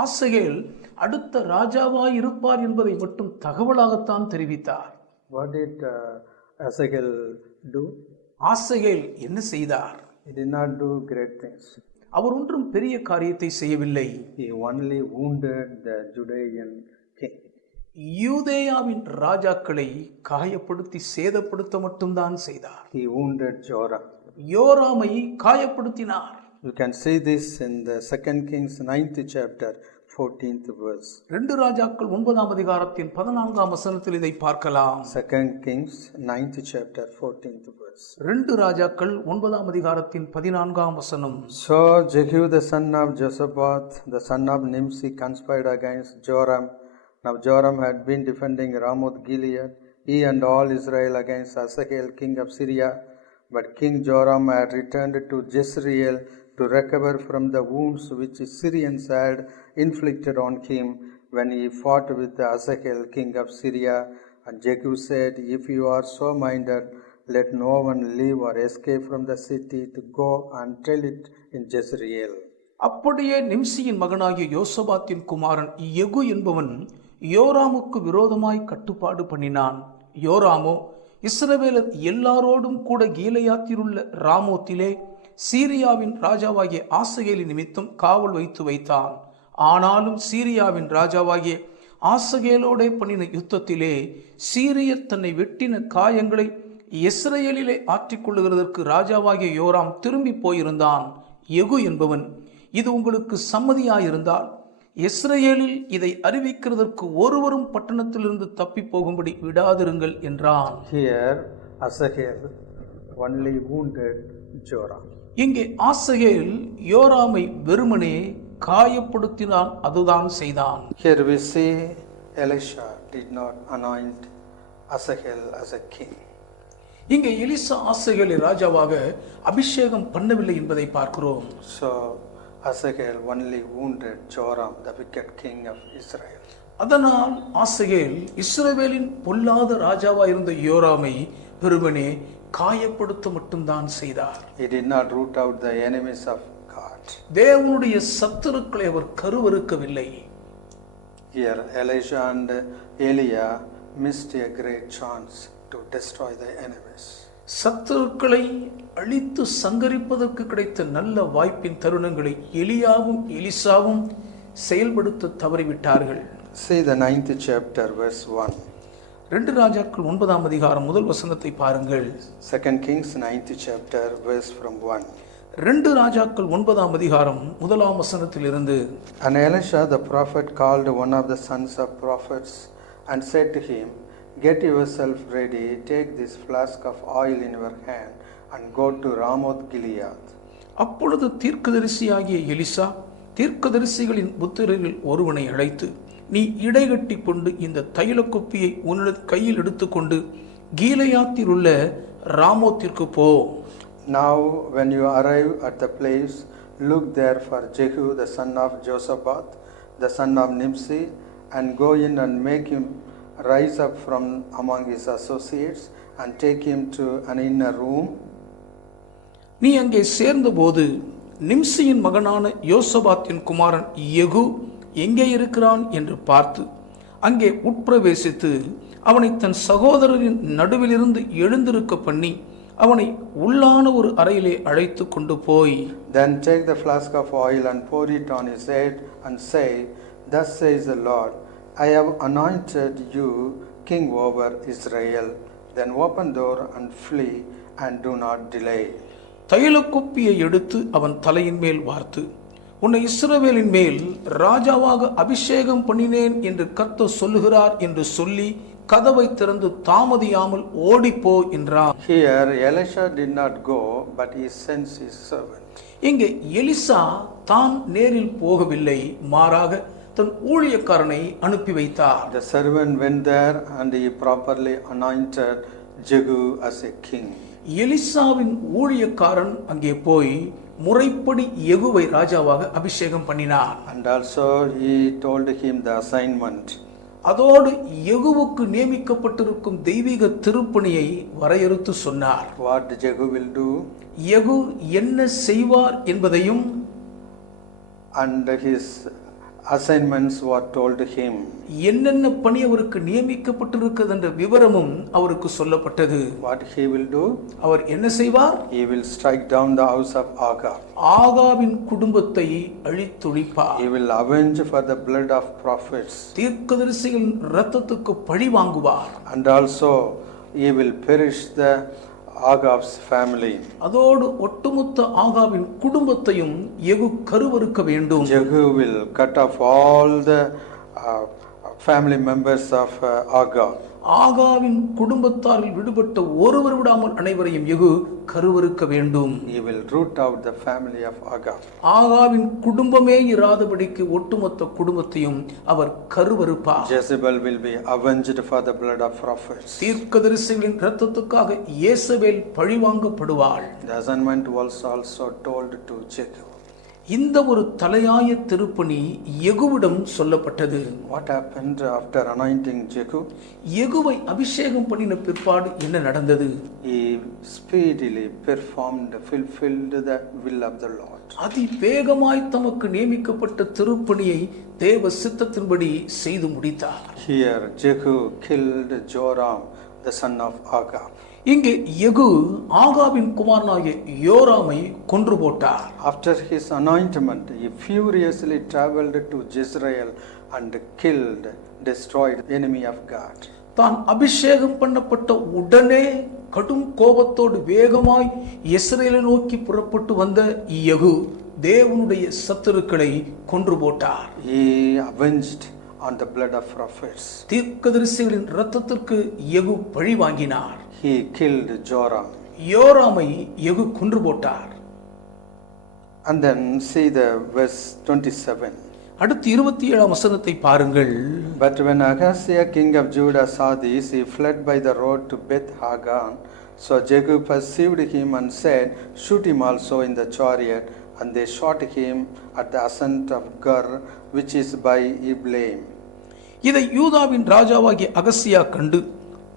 ஆசகேல் அடுத்த ராஜாவாய் இருப்பார் என்பதை மட்டும் தகவலாகத்தான் தெரிவித்தார். What did Hazael do? ஆசகேல் என்ன செய்தார்? He did not do great things. அவர் ஒன்றும் பெரிய காரியத்தை செய்யவில்லை. He only wounded the Judean king. யூதேயாவின் ராஜாக்களை காயப்படுத்தி சேதப்படுத்த மட்டும்தான் செய்தார். He wounded Joram. யோராமை காயப்படுத்தினார். You can see this in the 2 Kings 9th chapter 14th verse. 2 ராஜாக்கள் 9ஆம் அதிகாரத்தின் 14ஆம் வசனத்தில் இதை பார்க்கலாம். 2 Kings 9th chapter 14th verse. 2 ராஜாக்கள் 9ஆம் அதிகாரத்தின் 14ஆம் வசனம். So Jehu the son of Josaphat, the son of Nimsi, conspired against Joram. Now Joram had been defending Ramoth Gilead, he and all Israel against Hazael king of Syria. But King Joram had returned to Jezreel to recover from the wounds which Syrians had inflicted on him when he fought with Hazael king of Syria. And Jehu said, if you are so minded, let no one leave or escape from the city to go and tell it in Jezreel. அப்படியே நிம்சியின் மகனாகிய யோசபாத்தின் குமாரன் யெகூ என்பவன் யோராமுக்கு விரோதமாய் கட்டுப்பாடு பண்ணினான். யோராமோ இஸ்ரவேலர் எல்லாரோடும் கூட கீலேயாத்திலுள்ள ராமோத்திலே சீரியாவின் ராஜாவாகிய ஆசகேலின் நிமித்தம் காவல் வைத்தான். ஆனாலும் சீரியாவின் ராஜாவாகிய ஆசகேலோடே பண்ணின யுத்தத்திலே சீரியர் தன்னை வெட்டின காயங்களை இஸ்ரவேலிலே ஆற்றிக்கொள்ளுகிறதற்கு ராஜாவாகிய யோராம் திரும்பி போயிருந்தான். யெகூ என்பவன், இது உங்களுக்கு சம்மதியாயிருந்தால் இஸ்ரவேலில் இதை அறிவிக்கிறதற்கு ஒருவரும் பட்டணத்திலிருந்து தப்பி போகும்படி விடாதிருங்கள் என்றான். Here Hazael only wounded Joram. இங்கே ஆசகேல் யோராமை வெறுமனே காயப்படுத்தினான், அதுதான் செய்தான். Here we see Elisha did not anoint Hazael as a king. இங்கே எலிசா ஆசகேலை ராஜாவாக அபிஷேகம் பண்ணவில்லை என்பதை பார்க்கிறோம். So Hazael only wounded Joram, the wicked king of Israel. அதனால் ஆசகேல் இஸ்ரவேலின் பொல்லாத ராஜாவாக இருந்த யோராமை வெறுமனே காயப்படுத்த மட்டும்தான் செய்தார். He did not root out the enemies of God. தேவனுடைய சத்துருக்களை அவர் கருவறுக்கவில்லை. Here Elisha and Elia missed a great chance to destroy the enemies. சத்துருக்களை அழித்து சங்கரிப்பதற்கு கிடைத்த நல்ல வாய்ப்பின் தருணங்களை எலியாவும் எலிசாவும் செயல்படுத்த தவறிவிட்டார்கள். See the 9th chapter verse 1. 2 ராஜாக்கள் 9ஆம் அதிகாரம் முதல் வசனத்தை பாருங்கள். 2 Kings 9th chapter verse from 1. 2 ராஜாக்கள் 9ஆம் அதிகாரம் முதலாம் வசனத்திலிருந்து. And Elisha the prophet called one of the sons of prophets and said to him, get yourself ready, take this flask of oil in your hand and go to Ramoth Gilead. அப்பொழுது தீர்க்கதரிசியாகிய Elisha தீர்க்கதரிசிகளின் புத்திரரில் ஒருவனை அழைத்து, நீ இடைகட்டி கொண்டு இந்த தைல குப்பியை உன்னுடைய கையில் எடுத்துக்கொண்டு கீலேயாத்தில் உள்ள ராமோத்திற்கு போ. Now when you arrive at the place, look there for Jehu the son of Josaphat, the son of Nimsi, and go in and make him rise up from among his associates and take him to an inner room. நீ அங்கே சேர்ந்தபோது நிம்சியின் மகனான யோசபாத்தின் குமாரன் யெகூ எங்கே இருக்கிறான் என்று பார்த்து அங்கே உட்பிரவேசித்து அவனை தன் சகோதரரின் நடுவிலிருந்து எழுந்திருக்க பண்ணி அவனை உள்ளான ஒரு அறையிலே அழைத்து கொண்டு போய், Then take the flask of oil and pour it on his head and say, Thus says the Lord, I have anointed you king over Israel. Then open door and flee and do not delay. தைலக்குப்பியை எடுத்து அவன் தலையின் மேல் வார்த்து, உன்னை இஸ்ரவேலின் மேல் ராஜாவாக அபிஷேகம் பண்ணினேன் என்று கர்த்தர் சொல்லுகிறார் என்று சொல்லி கதவை திறந்து தாமதியாமல் ஓடிப்போ என்றார். Here Elisha did not go, but he sends his servant. இங்கே எலிசா தான் நேரில் போகவில்லை, மாறாக தன் ஊழியக்காரனை அனுப்பி வைத்தார். The servant went there and he properly anointed Jehu as a king. எலிசாவின் ஊழியக்காரன் அங்கே போய் முறைப்படி யெகூவை ராஜாவாக அபிஷேகம் பண்ணினார். And also he told him the assignment. அதோடு யெகூவுக்கு நியமிக்கப்பட்டிருக்கும் தெய்வீக திருப்பணியை வரையறுத்து சொன்னார். What Jehu will do யெகூ என்ன செய்வார் என்பதையும் and his assignments were told to him. என்னென்ன பணி அவருக்கு நியமிக்கப்பட்டிருக்கிறது என்ற விவரமும் அவருக்கு சொல்லப்பட்டது. What he will do? அவர் என்ன செய்வார்? He will strike down the house of Agab. ஆகாபின் குடும்பத்தை அழித்தொழிப்பார். He will avenge for the blood of prophets. தீர்க்கதரிசிகளின் இரத்தத்துக்கு பழி வாங்குவார். And also he will perish the Agab's family. அதோடு ஒட்டுமொத்த ஆகாபின் குடும்பத்தையும் யெகூ கருவறுக்க வேண்டும். Jehu will cut off all the family members of Agab. ஆகாவின் குடும்பத்தாரில் விடுபட்ட ஒருவர் விடாமல் அனைவரையும் யெகூ கருவறுக்க வேண்டும். He will root out the family of Agab. ஆகாவின் குடும்பமே இராதபடிக்கு ஒட்டுமொத்த குடும்பத்தையும் அவர் கருவறுப்பார். Jezebel will be avenged for the blood of prophets. தீர்க்கதரிசிகளின் இரத்தத்துக்காக Jezebel பழிவாங்கப்படுவாள். The assignment was also told to Jehu. இந்த ஒரு தலையாய திருப்பணி யெகூவிடம் சொல்லப்பட்டது. What happened after anointing Jehu? யெகூவை அபிஷேகம் பண்ணின பிற்பாடு என்ன நடந்தது? He speedily fulfilled the will of the Lord. அதிவேகமாய் தமக்கு நியமிக்கப்பட்ட திருப்பணியை தேவ சித்தத்தின்படி செய்து முடித்தார். Here Jehu killed Joram, the son of Agab. இங்கே யெகூ ஆகாபின் குமாரனாகிய யோராமை கொன்று போட்டார். After his anointment, he furiously traveled to Jezreel and destroyed the enemy of God. தான் அபிஷேகம் பண்ணப்பட்ட உடனே கடும் கோபத்தோடு வேகமாய் இஸ்ரவேலை நோக்கி புறப்பட்டு வந்த யெகூ தேவனுடைய சத்துருக்களை கொன்று போட்டார். He avenged on the blood of prophets. தீர்க்கதரிசிகளின் இரத்தத்திற்கு யெகூ பழி வாங்கினார். He killed Joram. யோராமை யெகூ கொன்று போட்டார். And then see the verse 27. அடுத்து 27ஆம் வசனத்தை பாருங்கள். But when Ahaziah king of Judah saw this, he fled by the road to Beth Hagan. So Jehu perceived him and said, Shoot him also in the chariot. And they shot him at the ascent of Gur, which is by Ibleam. இதை யூதாவின் ராஜாவாகிய அகசியா கண்டு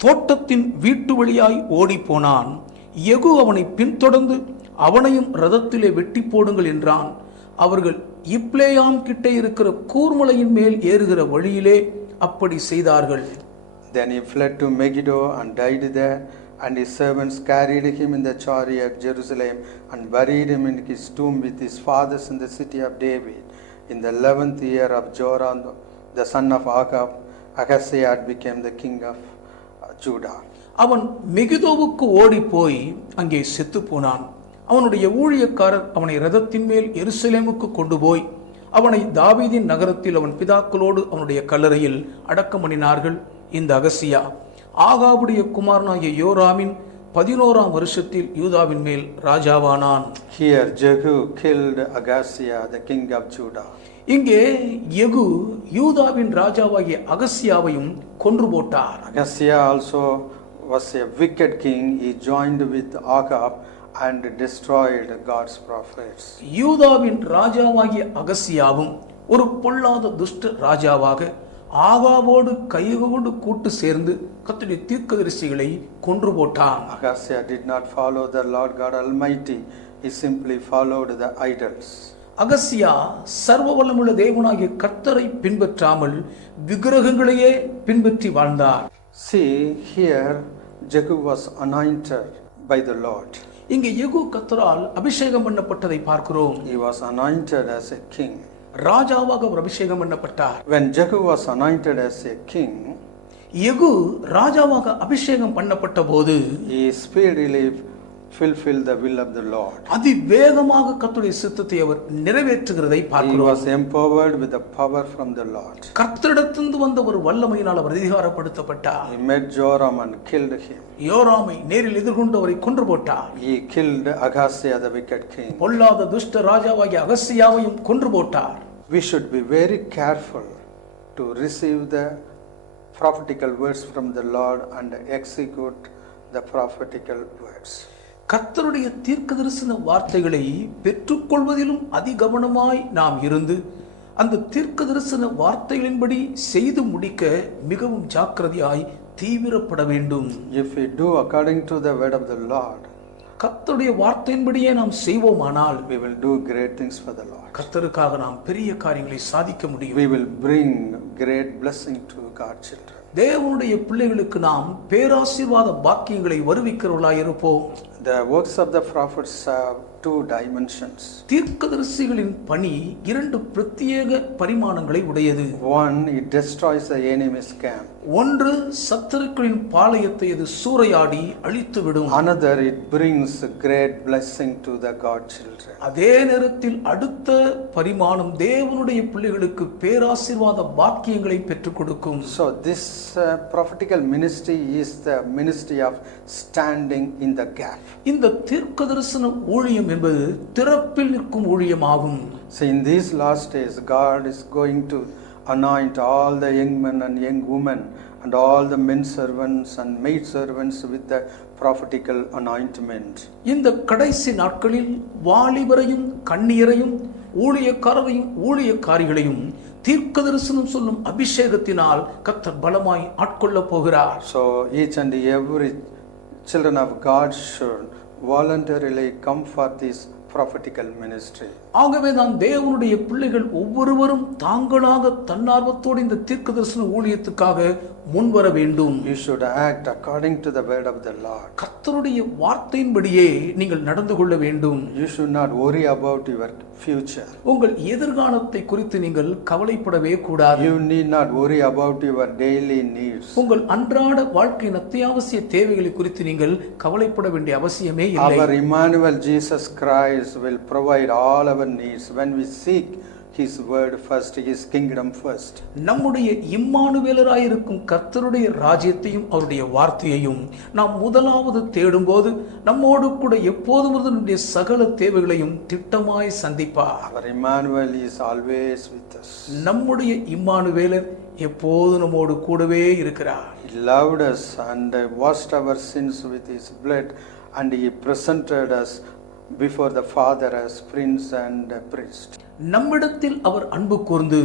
தோட்டத்தின் வீட்டு வழியாய் ஓடி போனான். யெகூ அவனை பின்தொடர்ந்து அவனையும் ரதத்திலே வெட்டி போடுங்கள் என்றான். அவர்கள் இப்லேயாம் கிட்டே இருக்கிற கூர்மலையின் மேல் ஏறுகிற வழியிலே அப்படி செய்தார்கள். Then he fled to Megiddo and died there, and his servants carried him in the chariot to Jerusalem and buried him in his tomb with his fathers in the city of David. In the 11th year of Joram, the son of Ahab, Ahaziah became the king of Judah. அவன் மெகிதோவுக்கு ஓடி போய் அங்கே செத்து போனான். அவனுடைய ஊழியக்காரர் அவனை ரதத்தின் மேல் எருசலேமுக்கு கொண்டு போய் அவனை தாவீதின் நகரத்தில் அவன் பிதாக்களோடு அவனுடைய கல்லறையில் அடக்கம் பண்ணினார்கள். இந்த அகசியா ஆகாபுடைய குமாரனாகிய யோராமின் 11ஆம் வருஷத்தில் யூதாவின் மேல் ராஜாவானான். Here Jehu killed Ahaziah, the king of Judah. இங்கே யெகூ யூதாவின் ராஜாவாகிய அகசியாவையும் கொன்று போட்டார். Ahaziah also was a wicked king. He joined with Ahab and destroyed God's prophets. யூதாவின் ராஜாவாகிய அகசியாவும் ஒரு பொல்லாத துஷ்ட ராஜாவாக ஆகாபோடு கைகோடு கூட்டு சேர்ந்து கர்த்தருடைய தீர்க்கதரிசிகளை கொன்று போட்டான். Ahaziah did not follow the Lord God Almighty. He simply followed the idols. அகசியா சர்வ வல்லமுள்ள தேவனாகிய கர்த்தரை பின்பற்றாமல் விக்கிரகங்களையே பின்பற்றி வாழ்ந்தார். See, here Jehu was anointed by the Lord. இங்கே யெகூ கர்த்தரால் அபிஷேகம் பண்ணப்பட்டதை பார்க்கிறோம். He was anointed as a king. ராஜாவாக அவர் அபிஷேகம் பண்ணப்பட்டார். When Jehu was anointed as a king, யெகூ ராஜாவாக அபிஷேகம் பண்ணப்பட்ட போது he speedily fulfilled the will of the Lord. அதிவேகமாக கர்த்தருடைய சித்தத்தை அவர் நிறைவேற்றுகிறதை He பார்க்கிறோம். was empowered with the power from the Lord. கர்த்தரிடத்திலிருந்து வந்த ஒரு வல்லமையினால் அவர் அதிகாரப்படுத்தப்பட்டார். He met Joram and killed him. யோராமை நேரில் எதிர்கொண்டு அவரை கொன்று போட்டார். He killed Ahaziah, the wicked king. பொல்லாத துஷ்ட ராஜாவாகிய அகசியாவையும் கொன்று போட்டார். We should be very careful to receive the prophetical words from the Lord and execute the prophetical words. கர்த்தருடைய தீர்க்கதரிசன வார்த்தைகளை பெற்றுக்கொள்வதிலும் அதிகவனமாய் நாம் இருந்து அந்த தீர்க்கதரிசன வார்த்தைகளின்படி செய்து முடிக்க மிகவும் ஜாக்கிரதையாய் தீவிரப்பட வேண்டும். If we do according to the word of the Lord, கர்த்தருடைய வார்த்தையின்படியே நாம் செய்வோமானால் we will do great things for the Lord. கர்த்தருக்காக நாம் பெரிய காரியங்களை சாதிக்க முடியும். We will bring great blessing to God's children. தேவனுடைய பிள்ளைகளுக்கு நாம் பேராசீர்வாத பாக்கியங்களை வருவிக்கிறவர்களாய் இருப்போம். The works of the prophets have two dimensions. தீர்க்கதரிசிகளின் பணி இரண்டு பிரத்யேக பரிமாணங்களை உடையது. One, it destroys the enemy's camp. ஒன்று சத்துருக்களின் பாளையத்தை அது சூறையாடி அழித்துவிடும். Another, it brings great blessing to the God children. அதே நேரத்தில் அடுத்த பரிமாணம் தேவனுடைய பிள்ளைகளுக்கு பேராசீர்வாத பாக்கியங்களை பெற்றுக் கொடுக்கும். So this prophetical ministry is the ministry of standing in the gap. இந்த தீர்க்கதரிசன ஊழியம் என்பது திறப்பில் நிற்கும் ஊழியமாகும். So in these last days, God is going to anoint all the young men and young women and all the men servants and maid servants with the prophetical anointment. இந்த கடைசி நாட்களில் வாலிபரையும் கன்னியரையும் ஊழியக்காரரையும் ஊழியக்காரிகளையும் தீர்க்கதரிசனம் சொல்லும் அபிஷேகத்தினால் கர்த்தர் பலமாய் ஆட்கொள்ளப் போகிறார். So each and every children of God should voluntarily come for this prophetical ministry. ஆகவே தான் தேவனுடைய பிள்ளைகள் ஒவ்வொருவரும் தாங்களாக தன்னார்வத்தோடு இந்த தீர்க்கதரிசன ஊழியத்துக்காக முன்வர வேண்டும். You should act according to the word of the Lord. கர்த்தருடைய வார்த்தையின்படியே நீங்கள் நடந்து கொள்ள வேண்டும். You should not worry about your future. உங்கள் எதிர்காலத்தை குறித்து நீங்கள் கவலைப்படவே கூடாது. You need not worry about your daily needs. உங்கள் அன்றாட வாழ்க்கையின் அத்தியாவசிய தேவைகளை குறித்து நீங்கள் கவலைப்பட வேண்டிய அவசியமே இல்லை. Our Emmanuel Jesus Christ will provide all our needs when we seek His word first, His kingdom first. நம்முடைய இம்மானுவேலராயிருக்கும் கர்த்தருடைய ராஜ்யத்தையும் அவருடைய வார்த்தையையும் நாம் முதலாவது தேடும்போது நம்மோடு கூட எப்போதும் நம்முடைய சகல தேவைகளையும் திட்டமாய் சந்திப்பார். Our Emmanuel is always with us. நம்முடைய இம்மானுவேலர் எப்போது நம்மோடு கூடவே இருக்கிறார். He loved us and washed our sins with His blood, and He presented us before the Father as prince and priest. நம்மிடத்தில் அவர் அன்பு கூர்ந்து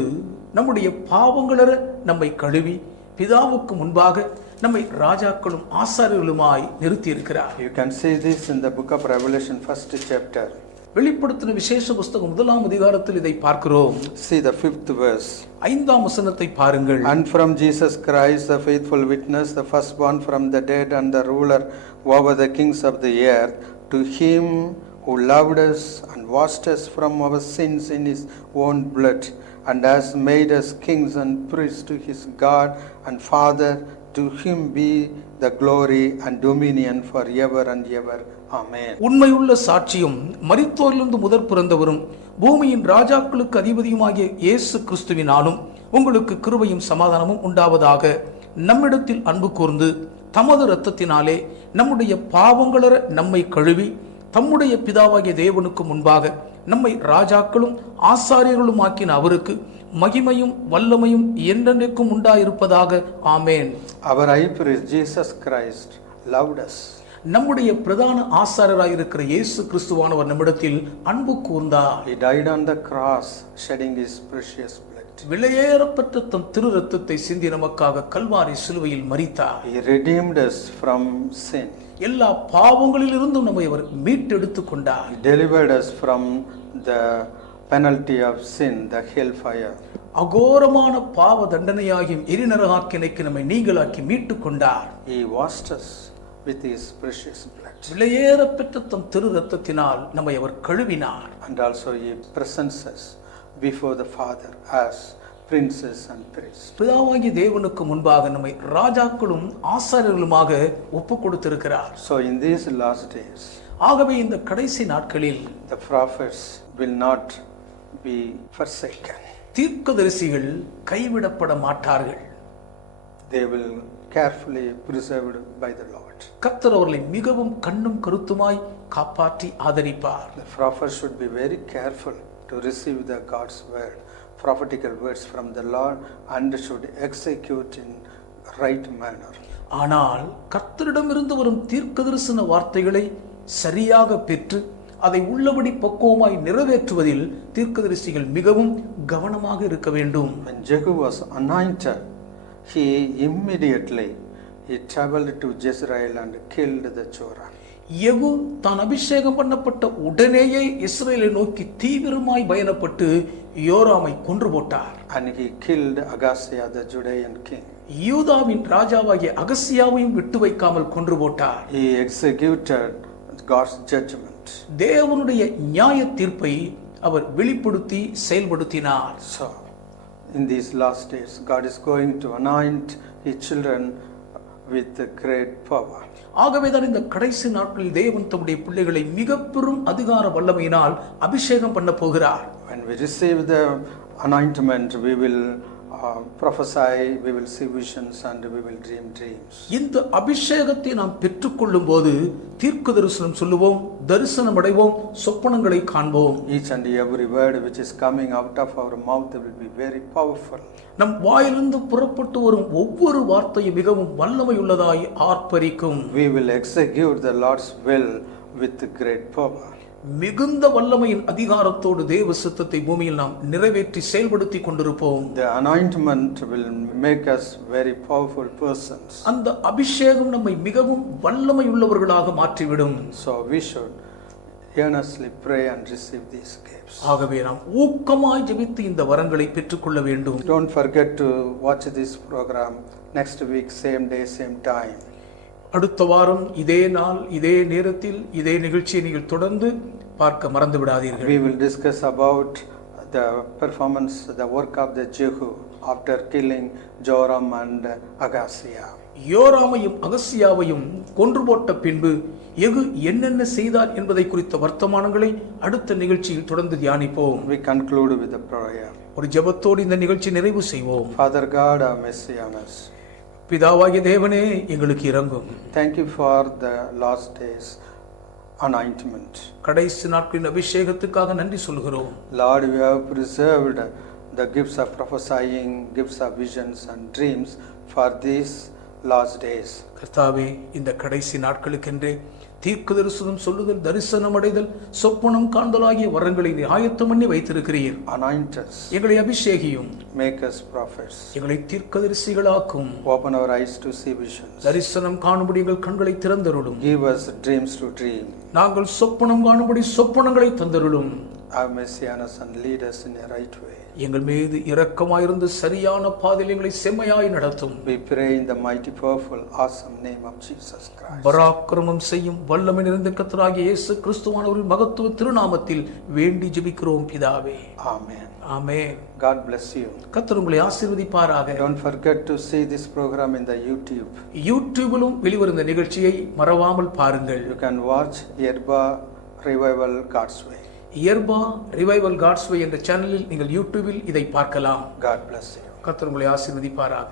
நம்முடைய பாவங்களற நம்மை கழுவி பிதாவுக்கு முன்பாக நம்மை ராஜாக்களும் ஆசாரியர்களுமாய் நிறுத்தி இருக்கிறார். You can see this in the book of Revelation, first chapter. வெளிப்படுத்தின விசேஷ புஸ்தகம் 1ஆம் அதிகாரத்தில் இதை பார்க்கிறோம். See the 5th verse. 5ஆம் வசனத்தை பாருங்கள். And from Jesus Christ, the faithful witness, the firstborn from the dead and the ruler over the kings of the earth, to Him who loved us and washed us from our sins in His own blood, and has made us kings and priests to His God and Father, to Him be the glory and dominion forever and ever. Amen. உண்மையுள்ள சாட்சியும் மரித்தோரிலிருந்து முதற் பிறந்தவரும் பூமியின் ராஜாக்களுக்கு அதிபதியுமாகிய இயேசு கிறிஸ்துவினாலும் உங்களுக்கு கிருபையும் சமாதானமும் உண்டாவதாக. நம்மிடத்தில் அன்பு கூர்ந்து தமது இரத்தத்தினாலே நம்முடைய பாவங்களற நம்மை கழுவி தம்முடைய பிதாவாகிய தேவனுக்கு முன்பாக நம்மை ராஜாக்களும் ஆசாரியர்களும் ஆக்கின அவருக்கு மகிமையும் வல்லமையும் என்றென்றைக்கும் உண்டாயிருப்பதாக. ஆமேன். Our high priest Jesus Christ loved us. நம்முடைய பிரதான ஆசாரியராயிருக்கிற இயேசு கிறிஸ்துவானவர் நம்மிடத்தில் அன்பு கூர்ந்தார். He died on the cross, shedding His precious blood. விலையேறப்பட்ட தம் திரு ரத்தத்தை சிந்தி நமக்காக கல்வாரி சிலுவையில் மரித்தார். He redeemed us from sin. எல்லா பாவங்களிலிருந்தும் நம்மை அவர் மீட்டெடுத்துக் கொண்டார். He delivered us from the penalty of sin, the hellfire. அகோரமான பாவ தண்டனையாகியும் எரிநரகாக்கினைக்கு நம்மை நீங்களாக்கி மீட்டுக் கொண்டார். He washed us with his precious blood. விலையேற பெற்ற தம் திரு ரத்தத்தினால் நம்மை அவர் கழுவினார். And also he presents us before the Father as princes and priests. பிதாவாகிய தேவனுக்கு முன்பாக நம்மை ராஜாக்களும் ஆசாரியர்களுமாக ஒப்பு கொடுத்திருக்கிறார். So in these last days, ஆகவே இந்த கடைசி நாட்களில் the prophets will not be forsaken. தீர்க்கதரிசிகள் கைவிடப்பட மாட்டார்கள். They will carefully preserved by the Lord. கர்த்தர் அவர்களை மிகவும் கண்ணும் கருத்துமாய் காப்பாற்றி ஆதரிப்பார். The prophet should be very careful to receive the God's word, prophetical words from the Lord, and should execute in right manner. ஆனால் கர்த்தரிடமிருந்து வரும் தீர்க்கதரிசன வார்த்தைகளை சரியாக பெற்று அதை உள்ளபடி பக்குவமாய் நிறைவேற்றுவதில் தீர்க்கதரிசிகள் மிகவும் கவனமாக இருக்க வேண்டும். When Jehu was anointed, he immediately traveled to Jezreel and killed the Joram. யெகூ தான் அபிஷேகம் பண்ணப்பட்ட உடனேயே இஸ்ரவேலை நோக்கி தீவிரமாய் பயணப்பட்டு யோராமை கொன்று போட்டார். And he killed Ahaziah, the Judean king. யூதாவின் ராஜாவாகிய அகசியாவையும் விட்டு வைக்காமல் கொன்று போட்டார். He executed God's judgment. தேவனுடைய நியாய தீர்ப்பை அவர் வெளிப்படுத்தி செயல்படுத்தினார். So, in these last days, God is going to anoint his children with great power. ஆகவேதான் இந்த கடைசி நாட்களில் தேவன் தம்முடைய பிள்ளைகளை மிக பெரும் அதிகார வல்லமையினால் அபிஷேகம் பண்ண போகிறார். When we receive the anointment, we will prophesy, we will see visions, and we will dream dreams. இந்த அபிஷேகத்தை நாம் பெற்றுக்கொள்ளும் போது தீர்க்க தரிசனம் சொல்லுவோம், தரிசனம் அடைவோம், சொப்பனங்களை காண்போம். Each and every word which is coming out of our mouth will be very powerful. நம் வாயிலிருந்து புறப்பட்டு வரும் ஒவ்வொரு வார்த்தையும் மிகவும் வல்லமை உள்ளதாய் ஆர்ப்பரிக்கும். We will execute the Lord's will with great power. மிகுந்த வல்லமையின் அதிகாரத்தோடு தேவ சித்தத்தை பூமியில் நாம் நிறைவேற்றி செயல்படுத்தி கொண்டிருப்போம். The anointment will make us very powerful persons. அந்த அபிஷேகம் நம்மை மிகவும் வல்லமை உள்ளவர்களாக மாற்றிவிடும். So we should earnestly pray and receive these gifts. ஆகவே நாம் ஊக்கமாய் ஜெபித்து இந்த வரங்களை பெற்றுக்கொள்ள வேண்டும். Don't forget to watch this program next week, same day, same time. அடுத்த வாரம் இதே நாள் இதே நேரத்தில் இதே நிகழ்ச்சியை நீங்கள் தொடர்ந்து பார்க்க மறந்து விடாதீர்கள். We will discuss about the performance, the work of the Jehu after killing Joram and Ahaziah. யோராமையும் அகசியாவையும் கொன்று போட்ட பின்பு யெகூ என்னென்ன செய்தார் என்பதை குறித்த வர்த்தமானங்களை அடுத்த நிகழ்ச்சியில் தொடர்ந்து தியானிப்போம். We conclude with a prayer. ஒரு ஜெபத்தோடு இந்த நிகழ்ச்சி நிறைவு செய்வோம். Father God, have mercy on us. பிதாவாகிய தேவனே, எங்களுக்கு இரங்கும். Thank you for the last days anointment. கடைசி நாட்களின் அபிஷேகத்துக்காக நன்றி சொல்கிறோம். Lord, you have preserved the gifts of prophesying, gifts of visions and dreams for these last days. கர்த்தாவே, இந்த கடைசி நாட்களுக்கென்றே தீர்க்க தரிசனம் சொல்லுதல், தரிசனம் அடைதல், சொப்பனம் காண்தலாகிய வரங்களை நீ ஆயத்தம் பண்ணி வைத்திருக்கிறீர். Anoint us. எங்களை அபிஷேகியும். Make us prophets. எங்களை தீர்க்கதரிசிகளாக்கும். Open our eyes to see visions. தரிசனம் காணும்படி எங்கள் கண்களை திறந்தருளும். Give us dreams to dream. நாங்கள் சொப்பனம் காணும்படி சொப்பனங்களை தந்தருளும். Have mercy on us and lead us in a right way. எங்கள் மீது இரக்கமாயிருந்து சரியான பாதையில் எங்களை செம்மையாய் நடத்தும். We pray in the mighty, powerful, awesome name of Jesus Christ. பராக்கிரமம் செய்யும் வல்லமை நிறைந்த கர்த்தராகிய இயேசு கிறிஸ்துவானவரின் மகத்துவ திருநாமத்தில் வேண்டி ஜெபிக்கிறோம் பிதாவே. Amen. Amen. God bless you. கர்த்தர் உங்களை ஆசீர்வதிப்பாராக. Don't forget to see this program in the YouTube. யூடியூபிலும் வெளிவரும் இந்த நிகழ்ச்சியை மறவாமல் பாருங்கள். You can watch Yerba Revival God's Way. Yerba revival God's way என்ற சேனலில் நீங்கள் யூடியூபில் இதை பார்க்கலாம். God bless you. கர்த்தர் உங்களை ஆசீர்வதிப்பாராக.